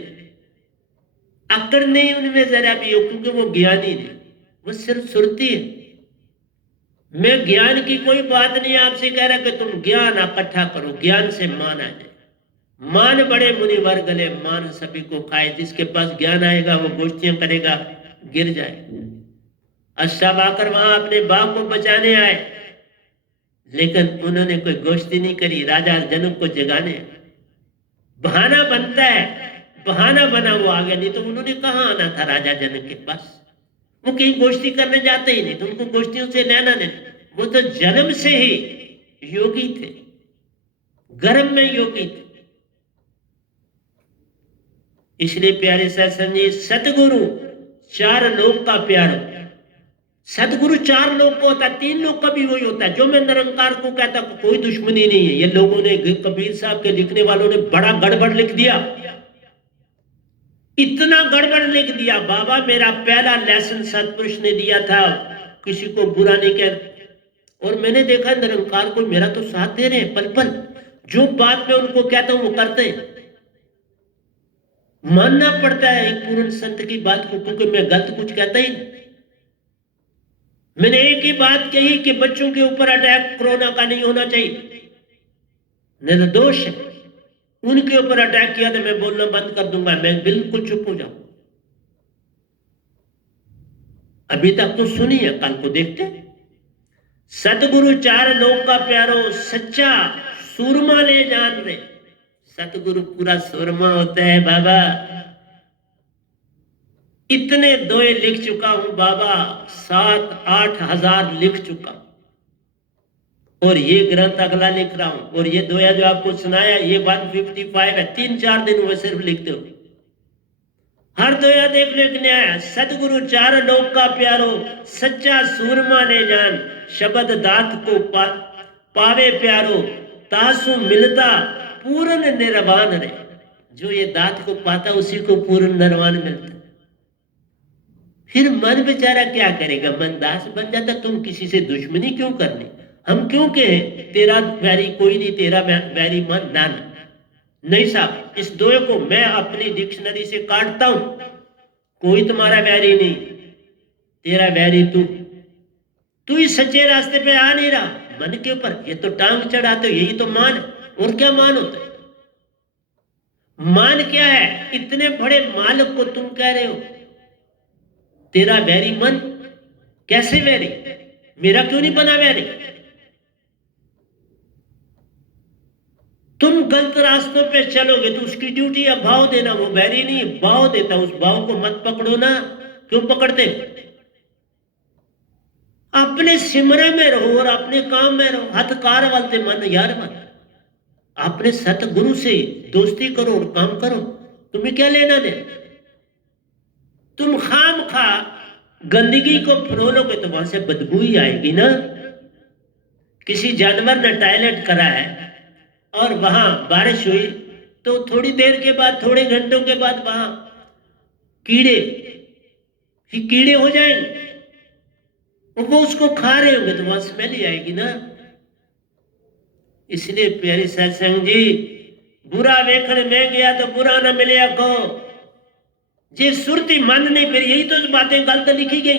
अकड़ नहीं उनमें जरा भी हो, क्योंकि वो ज्ञानी नहीं, वो सिर्फ सुरती है। मैं ज्ञान की कोई बात नहीं आपसे कह रहा कि तुम ज्ञान इकट्ठा करो, ज्ञान से मान आ जाए। मान बड़े मुनिवर गले, मान सभी को खाए। जिसके पास ज्ञान आएगा वो गोष्ठियां करेगा, गिर जाए। अश्व आकर वहां अपने बाप को बचाने आए, लेकिन उन्होंने कोई गोष्ठी नहीं करी, राजा जनक को जगाने। बहाना बनता है, बहाना बना वो आ गया, नहीं तो उन्होंने कहाँ आना था राजा जनक के पास। वो कहीं गोष्ठी करने जाते ही नहीं, तो उनको गोष्ठियों से लेना नहीं। वो तो जन्म से ही योगी थे, गर्भ में योगी थे। इसलिए प्यारे सत्संग जी, सतगुरु चार लोक का प्यारो। सतगुरु चार लोग को होता है, तीन लोग का भी वही होता है। जो मैं निरंकार को कहता कोई दुश्मनी नहीं है। ये लोगों ने, कबीर साहब के लिखने वालों ने बड़ा गड़बड़ लिख दिया, इतना गड़बड़ लिख दिया। बाबा मेरा पहला लेसन सतपुरुष ने दिया था, किसी को बुरा नहीं कह। और मैंने देखा निरंकार को मेरा तो साथ दे रहे हैं पल पल। जो बात मैं उनको कहता हूं वो करते हैं। मानना पड़ता है एक पूर्ण संत की बात को, क्योंकि मैं गलत कुछ कहता ही नहीं। मैंने एक ही बात कही कि बच्चों के ऊपर अटैक कोरोना का नहीं होना चाहिए, निर्दोष है। उनके ऊपर अटैक किया तो मैं बोलना बंद कर दूंगा, मैं बिल्कुल चुप हो जाऊं। अभी तक तो सुनी है, कल को देखते। सतगुरु चार लोग का प्यारो, सच्चा सूरमा ले जान रे। सतगुरु पूरा सूरमा होता है बाबा। इतने दोए लिख चुका हूं बाबा, 7-8 हजार लिख चुका, और ये ग्रंथ अगला लिख रहा हूं। और ये दोया जो आपको सुनाया ये 155 है। 3-4 दिन हुए सिर्फ लिखते हो। हर दोया देख लो, एक न्याय। सतगुरु चार लोक का प्यारो, सच्चा सूरमा ने जान। शब्द दात को पावे प्यारो, तासु मिलता पूर्ण निर्वाण रे। जो ये दात को पाता उसी को पूर्ण निर्वाण मिलता। फिर मन बेचारा क्या करेगा, मन दास बन जाता। तुम किसी से दुश्मनी क्यों करनी? हम क्यों कहें तेरा वैरी कोई नहीं, तेरा वैरी मन ना ना। नहीं साहब, इस दोए को मैं अपनी डिक्शनरी से काटता हूं। कोई तुम्हारा वैरी नहीं, तेरा वैरी तू इस सच्चे रास्ते पे आ नहीं रहा। मन के ऊपर ये तो टांग चढ़ाते हो, यही तो मान। और क्या मान होता है? मान क्या है? इतने बड़े मालिक को तुम कह रहे हो तेरा वैरी मन। कैसे वैरी? मेरा क्यों नहीं बना वैरी? तुम गलत रास्तों पे चलोगे तो उसकी ड्यूटी है भाव देना। वो वैरी नहीं, भाव देता। उस भाव को मत पकड़ो ना। क्यों पकड़ते? अपने सिमरे में रहो और अपने काम में रहो। हथकार वालते मन यार मत। अपने सतगुरु से दोस्ती करो और काम करो। तुम्हें क्या लेना दे? तुम खाम खा गंदगी को फरोलोगे तो वहां से बदबू ही आएगी ना। किसी जानवर ने टॉयलेट करा है और वहां बारिश हुई तो थोड़ी देर के बाद, थोड़े घंटों के बाद वहां कीड़े ही कीड़े हो जाएंगे। वो उसको खा रहे होंगे तो वहां स्मेल ही आएगी ना। इसलिए प्यारे सत्संग जी, बुरा वेखण में गया तो बुरा ना मिले को। जे सुरती मन नहीं, फिर यही तो बातें गलत लिखी गई।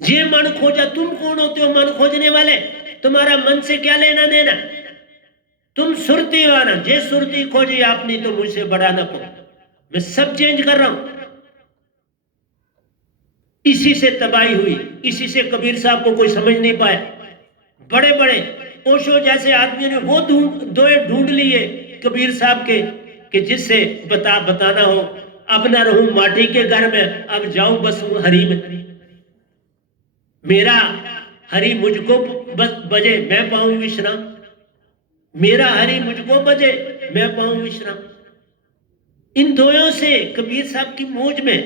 जे मन खोजा, तुम कौन होते हो मन खोजने वाले? तुम्हारा मन से क्या लेना देना? तुम सुरती हो ना। जे सुरती खोजी आपने तो मुझसे बड़ा ना को। मैं सब चेंज कर रहा हूं। इसी से तबाही हुई, इसी से कबीर साहब को कोई समझ नहीं पाया। बड़े बड़े ओशो जैसे आदमियों ने वो दोए ढूंढ लिए कबीर साहब के कि जिससे बताना हो, अब ना रहूं माटी के घर में, अब जाऊं बसूं हरि में। मेरा हरि मुझको बस बजे, मैं पाऊं विश्राम। मेरा हरि मुझको बजे, मैं पाऊं विश्राम। इन दोयों से कबीर साहब की मौज में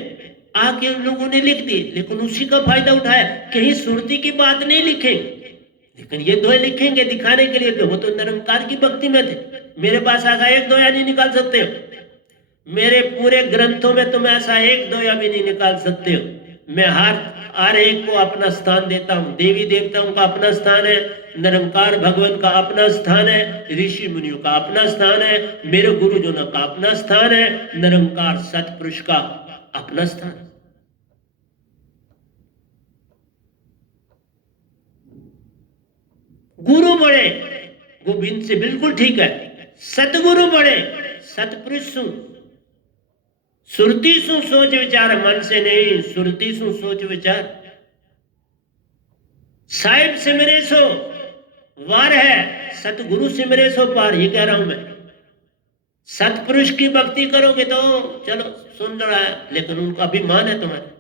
आके उन लोगों ने लिख दी, लेकिन उसी का फायदा उठाया। कहीं सुरती की बात नहीं लिखेंगे, लेकिन ये दोहे लिखेंगे दिखाने के लिए कि वो तो निरंकार की भक्ति में थे। मेरे पास ऐसा एक दोया नहीं निकाल सकते हो, मेरे पूरे ग्रंथों में तुम ऐसा एक दोया भी नहीं निकाल सकते हो। मैं हर एक को अपना स्थान देता हूँ। देवी देवताओं का अपना स्थान है, निरंकार भगवान का अपना स्थान है, ऋषि मुनियों का अपना स्थान है, मेरे गुरुजनों का अपना स्थान है, निरंकार सतपुरुष का अपना स्थान है। गुरु बड़े गोविंद से बिल्कुल ठीक है, सतगुरु बड़े सतपुरुष सु सुरती सु सोच विचार, मन से नहीं, सुरती सु सोच विचार। साहिब सिमरे सो वार है, सतगुरु सिमरे सो पार। ये कह रहा हूं मैं, सतपुरुष की भक्ति करोगे तो चलो सुन रहा है, लेकिन उनका अभिमान है तुम्हारे।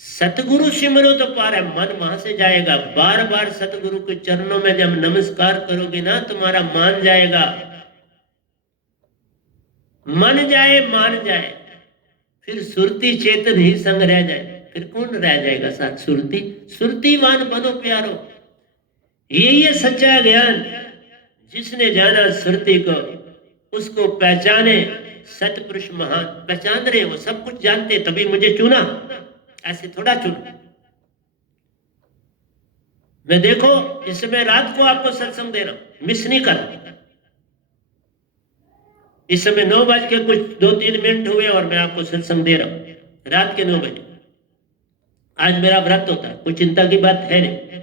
सतगुरु सिमरो तो पार है, मन वहां से जाएगा। बार बार सतगुरु के चरणों में जब नमस्कार करोगे ना, तुम्हारा मान जाएगा। मन जाए मान जाए, फिर सुरती चेतन ही संग रह जाए। फिर कौन रह जाएगा साथ? सुरती। सुरतीवान बनो प्यारो, यही है सच्चा ज्ञान। जिसने जाना सुरती को, उसको पहचाने सतपुरुष महान। पहचान रहे, वो सब कुछ जानते, तभी मुझे चुना, ऐसे थोड़ा चुना। मैं देखो इस समय रात को आपको सत्संग दे रहा हूं, मिस नहीं कर। इस समय 9 बज के कुछ 2-3 मिनट हुए और मैं आपको सत्संग दे रहा हूं, रात के 9 बजे। आज मेरा व्रत होता, कोई चिंता की बात है नहीं।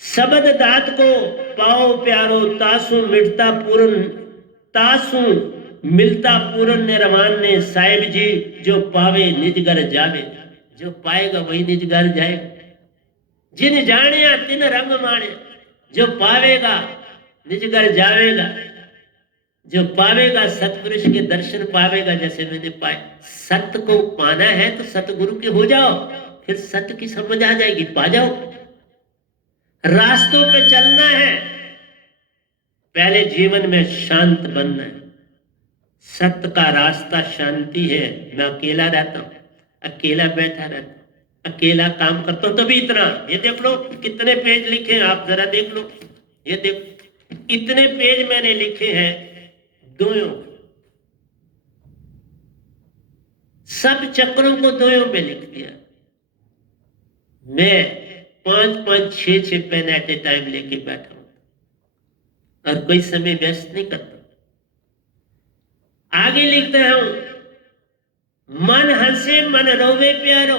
सबद दात को पाओ प्यारो, तासु मिटता पूर्ण, तासु मिलता पूर्ण निर्वाण ने। साहिब जी जो पावे निज घर जावे, जो पाएगा वही निज घर जाएगा। जिन जानिया तिन रंग माने, जो पावेगा निज घर जावेगा। जो पावेगा सतपुरुष के दर्शन पावेगा, जैसे मैंने पाए। सत्य को पाना है तो सतगुरु के हो जाओ, फिर सत्य की समझ आ जाएगी, पा जाओ। रास्तों पे चलना है, पहले जीवन में शांत बनना है। सत्य का रास्ता शांति है। मैं अकेला रहता हूं, अकेला बैठा रहता हूं, अकेला काम करता हूं, तभी इतना। ये देख लो कितने पेज लिखे हैं, आप जरा देख लो। ये देखो इतने पेज मैंने लिखे हैं दोयों, सब चक्रों को दोयों पे लिख दिया। मैं 5-5, 6-6 पेन एट ए टाइम लेके बैठा हूं और कोई समय व्यस्त नहीं करता। आगे लिखते हैं, मन हंसे मन रोवे प्यारो,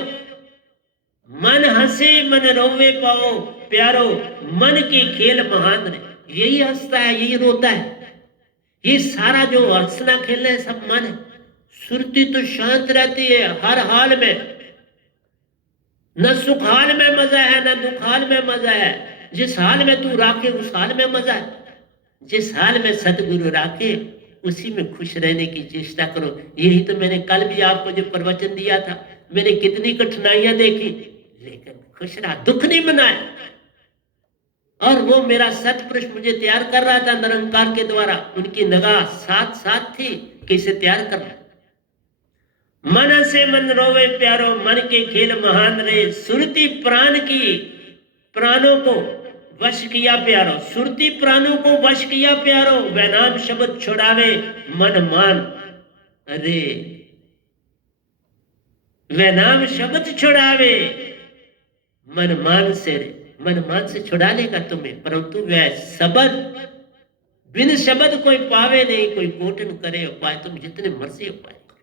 मन हंसे मन रोवे पाओ प्यारो। मन के खेल महान रे, यही हंसता है यही रोता है। ये सारा जो हंसना खेलना है सब मन है। सुरती तो शांत रहती है हर हाल में, न सुख हाल में मजा है न दुख हाल में मजा है। जिस हाल में तू राखे उस हाल में मजा है। जिस हाल में सतगुरु राखे उसी में खुश रहने की चेष्टा करो। यही तो मैंने कल भी आपको जो प्रवचन दिया था। मैंने कितनी कठिनाइयां देखी, लेकिन खुश रहा, दुख नहीं मनाया। और वो मेरा सतपुरुष मुझे तैयार कर रहा था निरंकार के द्वारा। उनकी निगाह साथ साथ थी कि इसे तैयार करना। मन से मन रोवे प्यारो, मन के खेल महान रे। सुरती प्राण की, प्राणों को वश किया प्यारो। सुरती प्राणों को वश किया प्यारो। वह नाम शब्द छुड़ावे मन मान। अरे वह नाम शब्द छुड़ावे मन मान से रे। मन मान से छुड़ा लेगा तुम्हें, परंतु वह शब्द, बिन शब्द कोई पावे नहीं। कोई कोटन करे उपाय, तुम जितने मर्जी उपाय करो।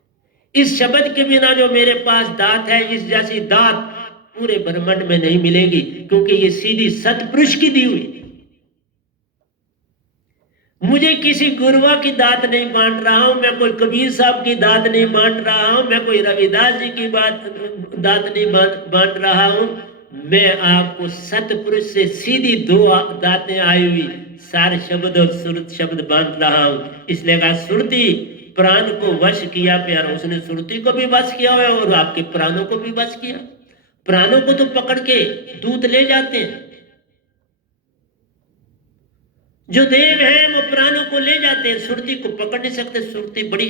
इस शब्द के बिना जो मेरे पास दात है, इस जैसी दात पूरे ब्रह्मांड में नहीं मिलेगी, क्योंकि ये सीधी सतपुरुष की दी हुई। मुझे किसी गुरुआ की दात नहीं बांट रहा हूं मैं, कोई कबीर साहब की दात नहीं बांट रहा हूं मैं, कोई रविदास जी की दात नहीं बांट रहा हूं मैं। आपको सतपुरुष से सीधी 2 दातें आई हुई सार शब्द और सुरत शब्द बांट रहा हूं। इसलिए कहा सुरती प्राण को वश किया प्यारा। उसने सुरती को भी वश किया है और आपके प्राणों को भी वश किया। प्राणों को तो पकड़ के दूत ले जाते हैं, जो देव हैं वो प्राणों को ले जाते हैं, सुरती को पकड़ नहीं सकते। सुरती बड़ी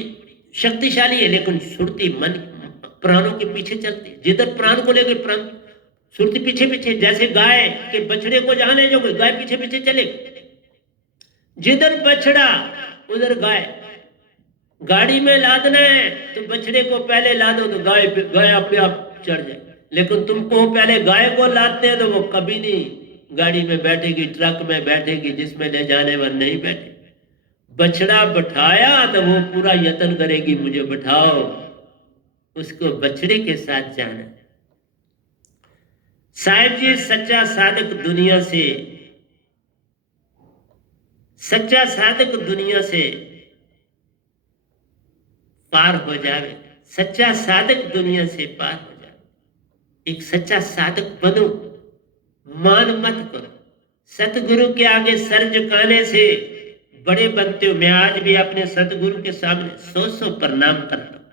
शक्तिशाली है, लेकिन सुरती मन प्राणों के पीछे चलती है। जिधर प्राण को लेके प्राण सुरती पीछे पीछे, जैसे गाय के बछड़े को जहां ले जाओगे गाय पीछे पीछे चले, जिधर बछड़ा उधर गाय। गाड़ी में लादना है तो बछड़े को पहले लादो तो गाय अपने आप चढ़ जाए, लेकिन तुमको पहले गाय को लादते हैं तो वो कभी नहीं गाड़ी में बैठेगी, ट्रक में बैठेगी, जिसमें ले जाने वाले नहीं बैठे। बछड़ा बैठाया तो वो पूरा यत्न करेगी मुझे बैठाओ, उसको बछड़े के साथ जाना। साहिब जी सच्चा साधक दुनिया से, सच्चा साधक दुनिया से पार हो जावे, सच्चा साधक दुनिया से पार हो जावे। एक सच्चा साधक बनो, मान मत करो। सतगुरु के आगे सर झुकाने से बड़े बनते हो। मैं आज भी अपने सतगुरु के सामने 100 प्रणाम करता हूं,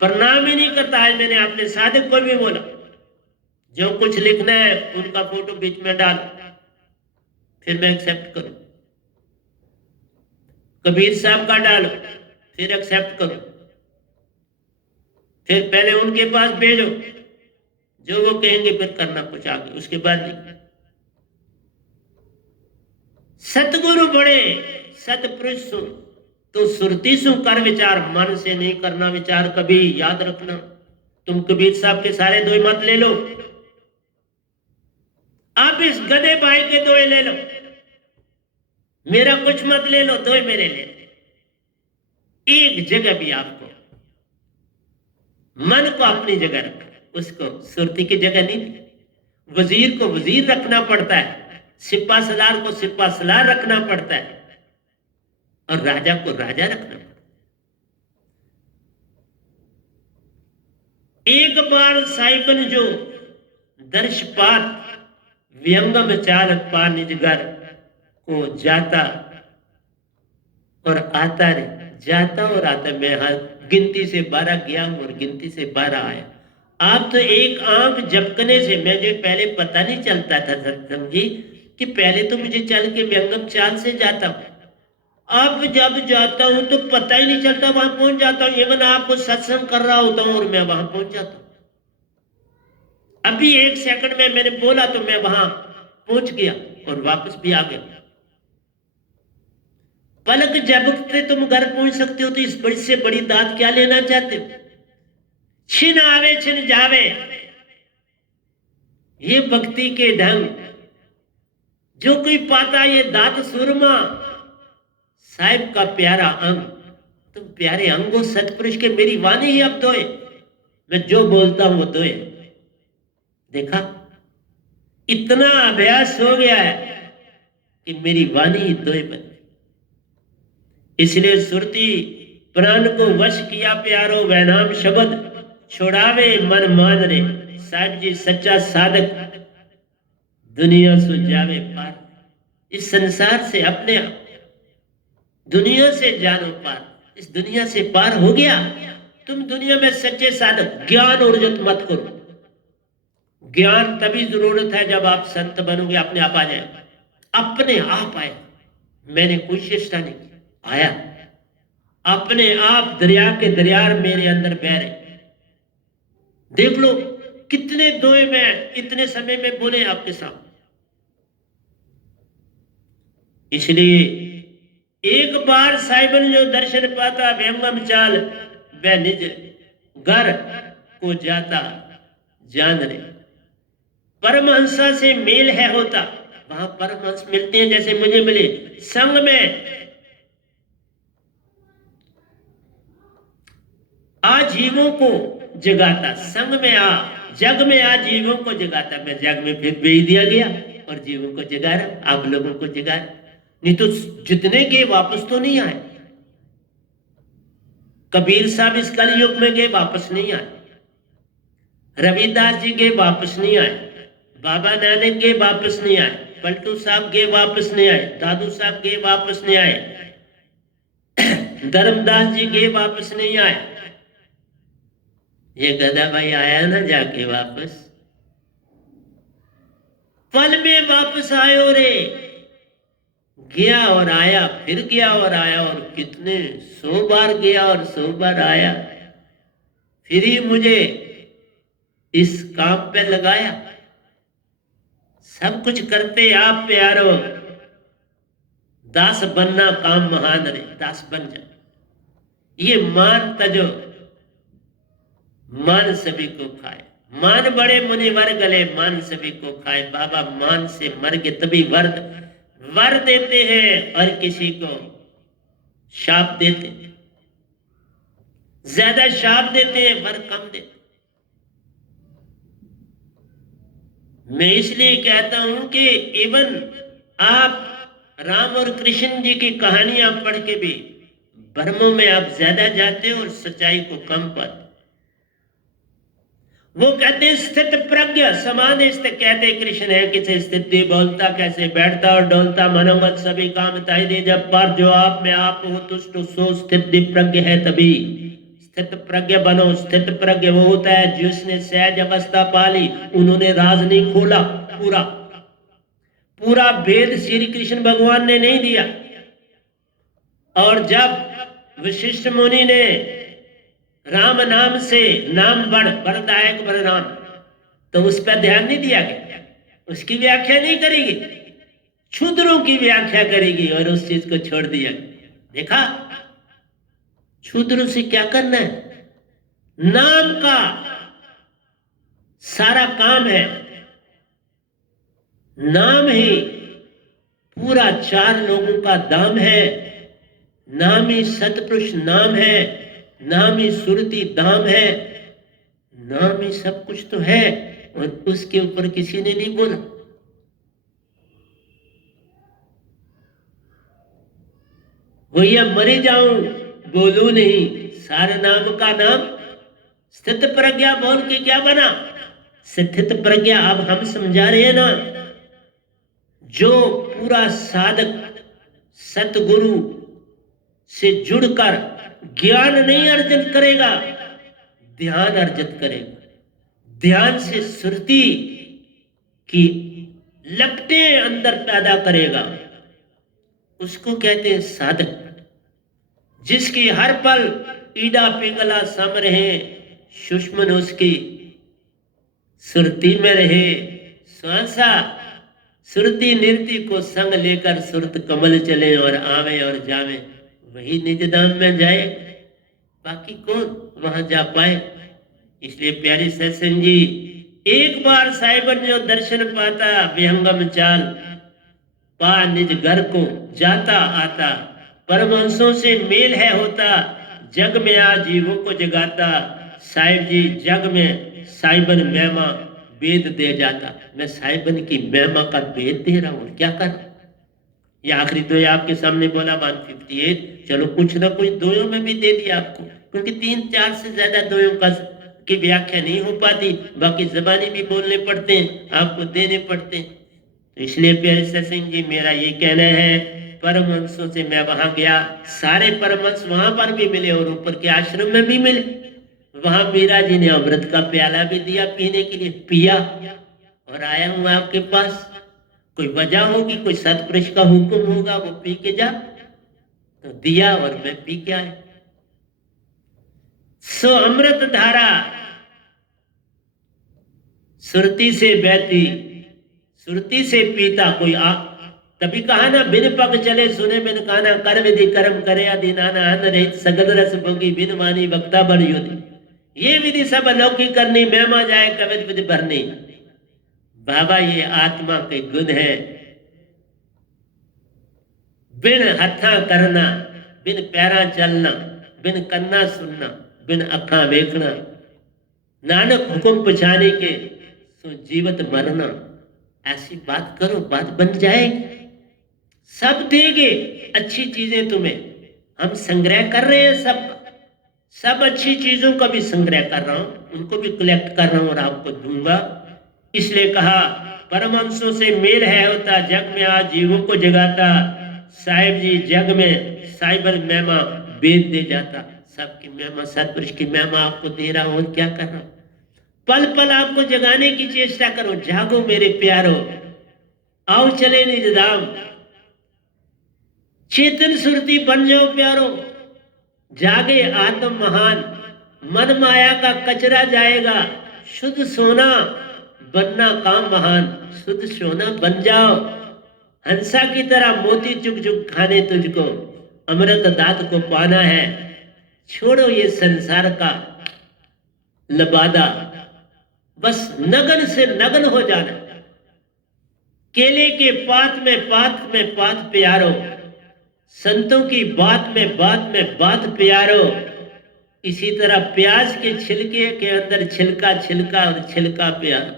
प्रणाम ही नहीं करता। आज मैंने अपने साधक को भी बोला जो कुछ लिखना है उनका फोटो बीच में डाल, फिर मैं एक्सेप्ट करूं। कबीर साहब का डालो, फिर एक्सेप्ट करो। फिर पहले उनके पास भेजो, जो वो कहेंगे फिर करना कुछ आगे, उसके बाद नहीं। सतगुरु बड़े सतपुरुष सु तो सुरती सु कर विचार, मन से नहीं करना विचार कभी, याद रखना। तुम कबीर साहब के सारे दोए मत ले लो, आप इस गधे भाई के दोए ले लो, मेरा कुछ मत ले लो, दोए मेरे ले लो। एक जगह भी आपको मन को अपनी जगह रखना, उसको सुरती की जगह नहीं दी। वजीर को वजीर रखना पड़ता है, सिपा सलार को सिपा सलार रखना पड़ता है, और राजा को राजा रखना पड़ता है। एक बार साइकिल जो दर्शपात व्यंगम चाल पा निज घर को जाता और आता रे, जाता और आता। मैं गिनती से 12 गया और गिनती से 12 आया। आप तो एक आंख झपकने से, मुझे पहले पता नहीं चलता था सत्संग जी, कि पहले तो मुझे चल के व्यंगम चाल से जाता हूं, अब जब जाता हूं तो पता ही नहीं चलता, वहां पहुंच जाता हूं। इवन आपको सत्संग कर रहा होता हूं और मैं वहां पहुंच जाता हूं। अभी 1 सेकंड में मैंने बोला तो मैं वहां पहुंच गया और वापस भी आ गया। पलक झपकते तुम घर पहुंच सकते हो, तो इस बड़ी से बड़ी दात क्या लेना चाहते हो? छिन आवे छिन जावे, ये भक्ति के ढंग। जो कोई पाता ये दात सुरमा, साहिब का प्यारा अंग। तुम प्यारे अंगो सतपुरुष के, मेरी वाणी ही अब दोए, मैं जो बोलता हूं वो दोए। देखा, इतना अभ्यास हो गया है कि मेरी वाणी ही दोए बन। इसलिए सुरती प्राण को वश किया प्यारो, वह नाम शब्द छोड़ावे मन मान रे। साहिब जी सच्चा साधक दुनिया सो जावे पार। इस संसार से अपने आप, दुनिया से जानो पार। इस दुनिया से पार हो गया, तुम दुनिया में सच्चे साधक। ज्ञान उर्जत मत करो। ज्ञान तभी जरूरत है जब आप संत बनोगे, अपने आप आ जाए, अपने आप आए। मैंने कोई चेष्टा नहीं की, आया अपने आप। दरिया के दरियार मेरे अंदर बह रहे। देख लो कितने दोए में इतने समय में बोले आपके सामने। इसलिए एक बार साहिबन जो दर्शन पाता, व्यंगम चाल वह निज घर को जाता जान रे। परमहंसा से मेल है होता, वहां परमहंस मिलते हैं जैसे मुझे मिले। संग में आजीवों को जगाता, संग में आ, जग में आ जीवों को जगाता। मैं जग में फिर भेज दिया गया और जीवों को जगा रहा, आप लोगों को जगा रहा। नहीं तो जितने गए वापस तो नहीं आए। कबीर साहब इस कलयुग में गए, वापस नहीं आए। रविदास जी गए, वापस नहीं आए। बाबा नानक गए, वापस नहीं आए। पलटू साहब गए, वापस नहीं आए। दादू साहब गए, वापस नहीं आए। धर्मदास जी गए, वापस नहीं आए। ये गधा भाई आया ना जाके वापस, पल में वापस आयो रे। गया और आया, फिर गया और आया, और कितने 100 बार गया और 100 बार आया, फिर ही मुझे इस काम पे लगाया। सब कुछ करते आप प्यारो, दास बनना काम महान रे, दास बन जा। ये मान तजो, मान सभी को खाए, मान बड़े मुनिवर गले, मान सभी को खाए। बाबा मान से मर गए, तभी वर देते हैं और किसी को शाप देते हैं। ज्यादा शाप देते हैं, वर कम देते। मैं इसलिए कहता हूं कि इवन आप राम और कृष्ण जी की कहानियां पढ़ के भी भ्रमों में आप ज्यादा जाते हो और सच्चाई को कम पाते। वो कहते हैं स्थित प्रज्ञ समान स्थित, कहते कृष्ण है किसे स्थिति, बोलता कैसे, बैठता और डोलता, मनोमत सभी काम ताई दे, जब पर जो आप में आप हो तुष्ट सो स्थिति प्रज्ञ है तभी। स्थित प्रज्ञ बनो। स्थित प्रज्ञ वो होता है जिसने सहज अवस्था पाली, उन्होंने राज नहीं खोला, पूरा भेद श्री कृष्ण भगवान ने नहीं दिया। और जब वशिष्ठ मुनि ने राम नाम से नाम वरदायक वरनाम, तो उस पर ध्यान नहीं दिया गया, उसकी व्याख्या नहीं करेगी, क्षुद्रों की व्याख्या करेगी और उस चीज को छोड़ दिया। देखा क्षुद्रों से क्या करना है, नाम का सारा काम है, नाम ही पूरा 4 लोगों का दाम है, नाम ही सतपुरुष नाम है, नाम ही सुरती दाम है, नाम ही सब कुछ तो है, और उसके ऊपर किसी ने नहीं बोला। भैया मरे जाऊं बोलू नहीं, सारे नाम का नाम। स्थित प्रज्ञा बोल के क्या बना, स्थित प्रज्ञा अब हम समझा रहे हैं ना, जो पूरा साधक सतगुरु से जुड़कर ज्ञान नहीं अर्जित करेगा, ध्यान अर्जित करेगा, ध्यान से सुरती की लपटें अंदर पैदा करेगा, उसको कहते हैं साधक। जिसकी हर पल ईडा पिंगला सम रहे, सुषमन उसकी सुरती में रहे, श्वासा सुरती निर्ति को संग लेकर सुरत कमल चले, और आवे और जावे वही निज धाम में जाए, बाकी कौन वहां जा पाए। इसलिए प्यारी सत्संग जी, एक बार साहिबन जो दर्शन पाता, विहंगम चाल पा निज घर को जाता आता, परमहंसों से मेल है होता, जग में आ जीवों को जगाता। साहिब जी जग में साहिबन महिमा वेद दे जाता, मैं साहिबन की महिमा का वेद दे रहा हूं, क्या कर। ये आखिरी दो आपके सामने बोला 158, चलो कुछ ना कुछ दोयों में भी दे दिया आपको, क्योंकि 3-4 से ज्यादा दोयों का की व्याख्या नहीं हो पाती, बाकी जबानी भी बोलने पड़ते हैं, आपको देने पड़ते हैं। तो इसलिए प्यारे सत्संग जी, मेरा ये कहना है, परमहंसों से मैं वहां गया, सारे परमहंस वहां पर भी मिले और ऊपर के आश्रम में भी मिले। वहां मीरा जी ने अमृत का प्याला भी दिया पीने के लिए, पिया और आया हूं आपके पास। कोई वजह होगी, कोई सतपुरुष का हुक्म होगा, वो पी के जा, तो दिया और मैं पी के आया। सो अमृत धारा सुरती से बहती, सुरती से पीता कोई तभी कहा ना, बिन पग चले सुने बिन काना, कर विधि कर्म करे आदि नाना, अन्न रहित सगल रस भोगी, बिन वाणी वक्ता बड़ योगी। ये विधि सब अलौकिक करनी, महिमा जाए कवित विधि भरनी। बाबा ये आत्मा के गुण है, बिन हथा करना, बिन पैरा चलना, बिन कन्ना सुनना, बिन अखा देखना, नानक हुक्म पछाने के सो जीवत मरना। ऐसी बात करो, बात बन जाएगी, सब देंगे अच्छी चीजें तुम्हें। हम संग्रह कर रहे हैं, सब अच्छी चीजों का भी संग्रह कर रहा हूं, उनको भी कलेक्ट कर रहा हूं और आपको दूंगा। इसलिए कहा परमहंसों से मेल है होता, जग में आज जीवों को जगाता। साहिब जी जग में साइबर महिमा वेद दे जाता, सबकी महिमा सतपुरुष की महिमा आपको दे रहा हूं, और क्या कर रहा हूं, पल पल आपको जगाने की चेष्टा करो। जागो मेरे प्यारो, आओ चले निज धाम, चेतन सुरती बन जाओ प्यारो, जागे आत्म महान, मन माया का कचरा जाएगा, शुद्ध सोना बनना काम महान, शुद्ध सोना बन जाओ, हंसा की तरह मोती चुग चुग खाने तुझको, अमृत दात को पाना है, छोड़ो ये संसार का लबादा, बस नगन से नगन हो जाना, केले के पात में पात प्यारो, संतों की बात में बात प्यारो, इसी तरह प्याज के छिलके के अंदर छिलका छिलका और छिलका प्यारो,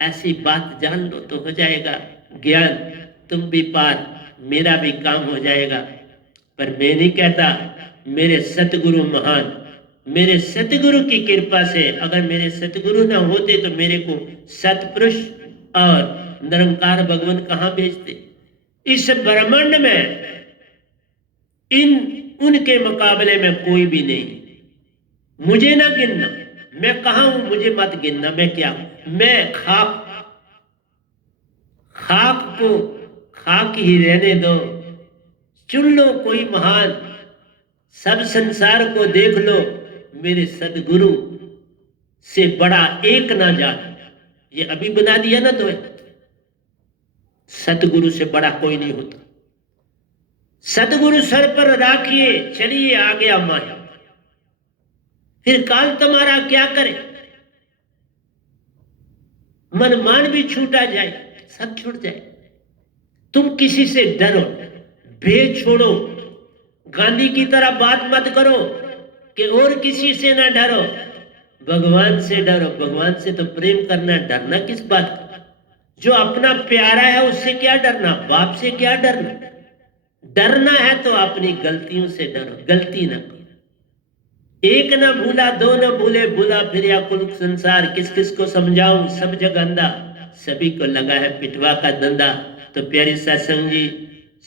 ऐसी बात जान लो तो हो जाएगा ज्ञान, तुम भी पार, मेरा भी काम हो जाएगा। पर मैं नहीं कहता, मेरे सतगुरु महान, मेरे सतगुरु की कृपा से, अगर मेरे सतगुरु ना होते तो मेरे को सतपुरुष और निरंकार भगवान कहाँ भेजते। इस ब्रह्मांड में इन उनके मुकाबले में कोई भी नहीं। मुझे ना गिनना, मैं कहाँ हूं मुझे मत गिनना, मैं क्या हूं, मैं खाक, खाक को खाक ही रहने दो, चुन लो कोई महान, सब संसार को देख लो, मेरे सदगुरु से बड़ा एक ना जान। ये अभी बना दिया ना तो, सतगुरु से बड़ा कोई नहीं होता। सतगुरु सर पर राखिए, चलिए आ गया माया, फिर काल तुम्हारा क्या करे, मन मान भी छूटा जाए, सब छूट जाए। तुम किसी से डरो, भेद छोड़ो, गांधी की तरह बात मत करो कि और किसी से ना डरो, भगवान से डरो। भगवान से तो प्रेम करना, डरना किस बात का, जो अपना प्यारा है उससे क्या डरना, बाप से क्या डरना, डरना है तो अपनी गलतियों से डरो, गलती ना करो। एक न भूला दो न भूले, भूला फिर या कुल संसार, किस किस को समझाऊं सब जग अंधा, सभी को लगा है पिटवा का धंधा। तो प्यारे सत्संग जी,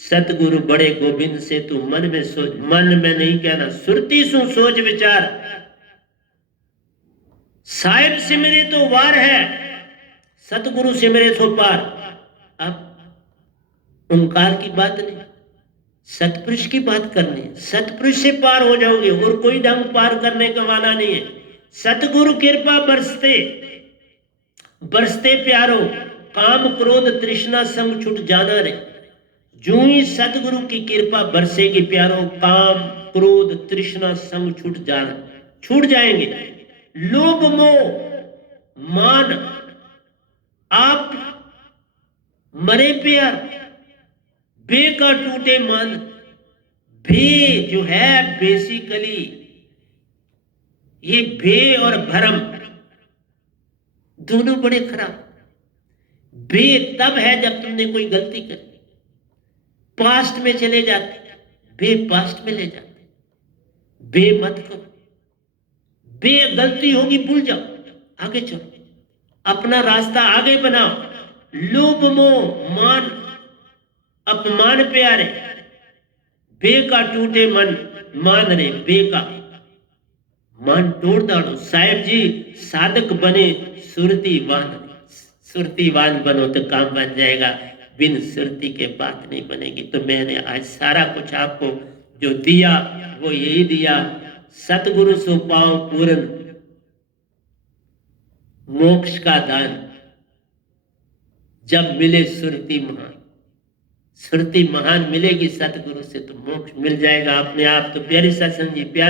सतगुरु बड़े गोविंद से तू मन में सोच, मन में नहीं कहना, सुरती सु सोच विचार, साहिब सिमरे तो वार है, सतगुरु सिमरे तो पार। अब ओंकार की बात नहीं, सतपुरुष की बात करनी है, सतपुरुष से पार हो जाओगे, और कोई ढंग पार करने का वाला नहीं है। सतगुरु कृपा बरसते बरसते प्यारो, काम क्रोध तृष्णा संग छूट जाना रे। जो ही सतगुरु की कृपा बरसेगी प्यारो, काम क्रोध तृष्णा संग छूट जाएंगे। लोभ मोह मान आप मरे प्यार, बे का टूटे मन। बे जो है बेसिकली, ये बे और भरम दोनों बड़े खराब। बे तब है जब तुमने कोई गलती कर, पास्ट में चले जाते, बे पास्ट में ले जाते। बे मत करो, बे गलती होगी भूल जाओ, आगे चलो, अपना रास्ता आगे बनाओ। लोभ मोह मान अपमान प्यारे, बे का टूटे मन मान रे, बे का मान तोड़ डालो। साहेब जी साधक बने सुरतीवान, सुरतीवान बनो तो काम बन जाएगा, बिन सुरती के बात नहीं बनेगी। तो मैंने आज सारा कुछ आपको जो दिया वो यही दिया, सतगुरु सो पाओ पूर्ण मोक्ष का दान, जब मिले सुरती महान। सुरती महान मिलेगी सतगुरु से तो मोक्ष मिल जाएगा अपने आप। तो प्यारी सत्संग जी, प्यार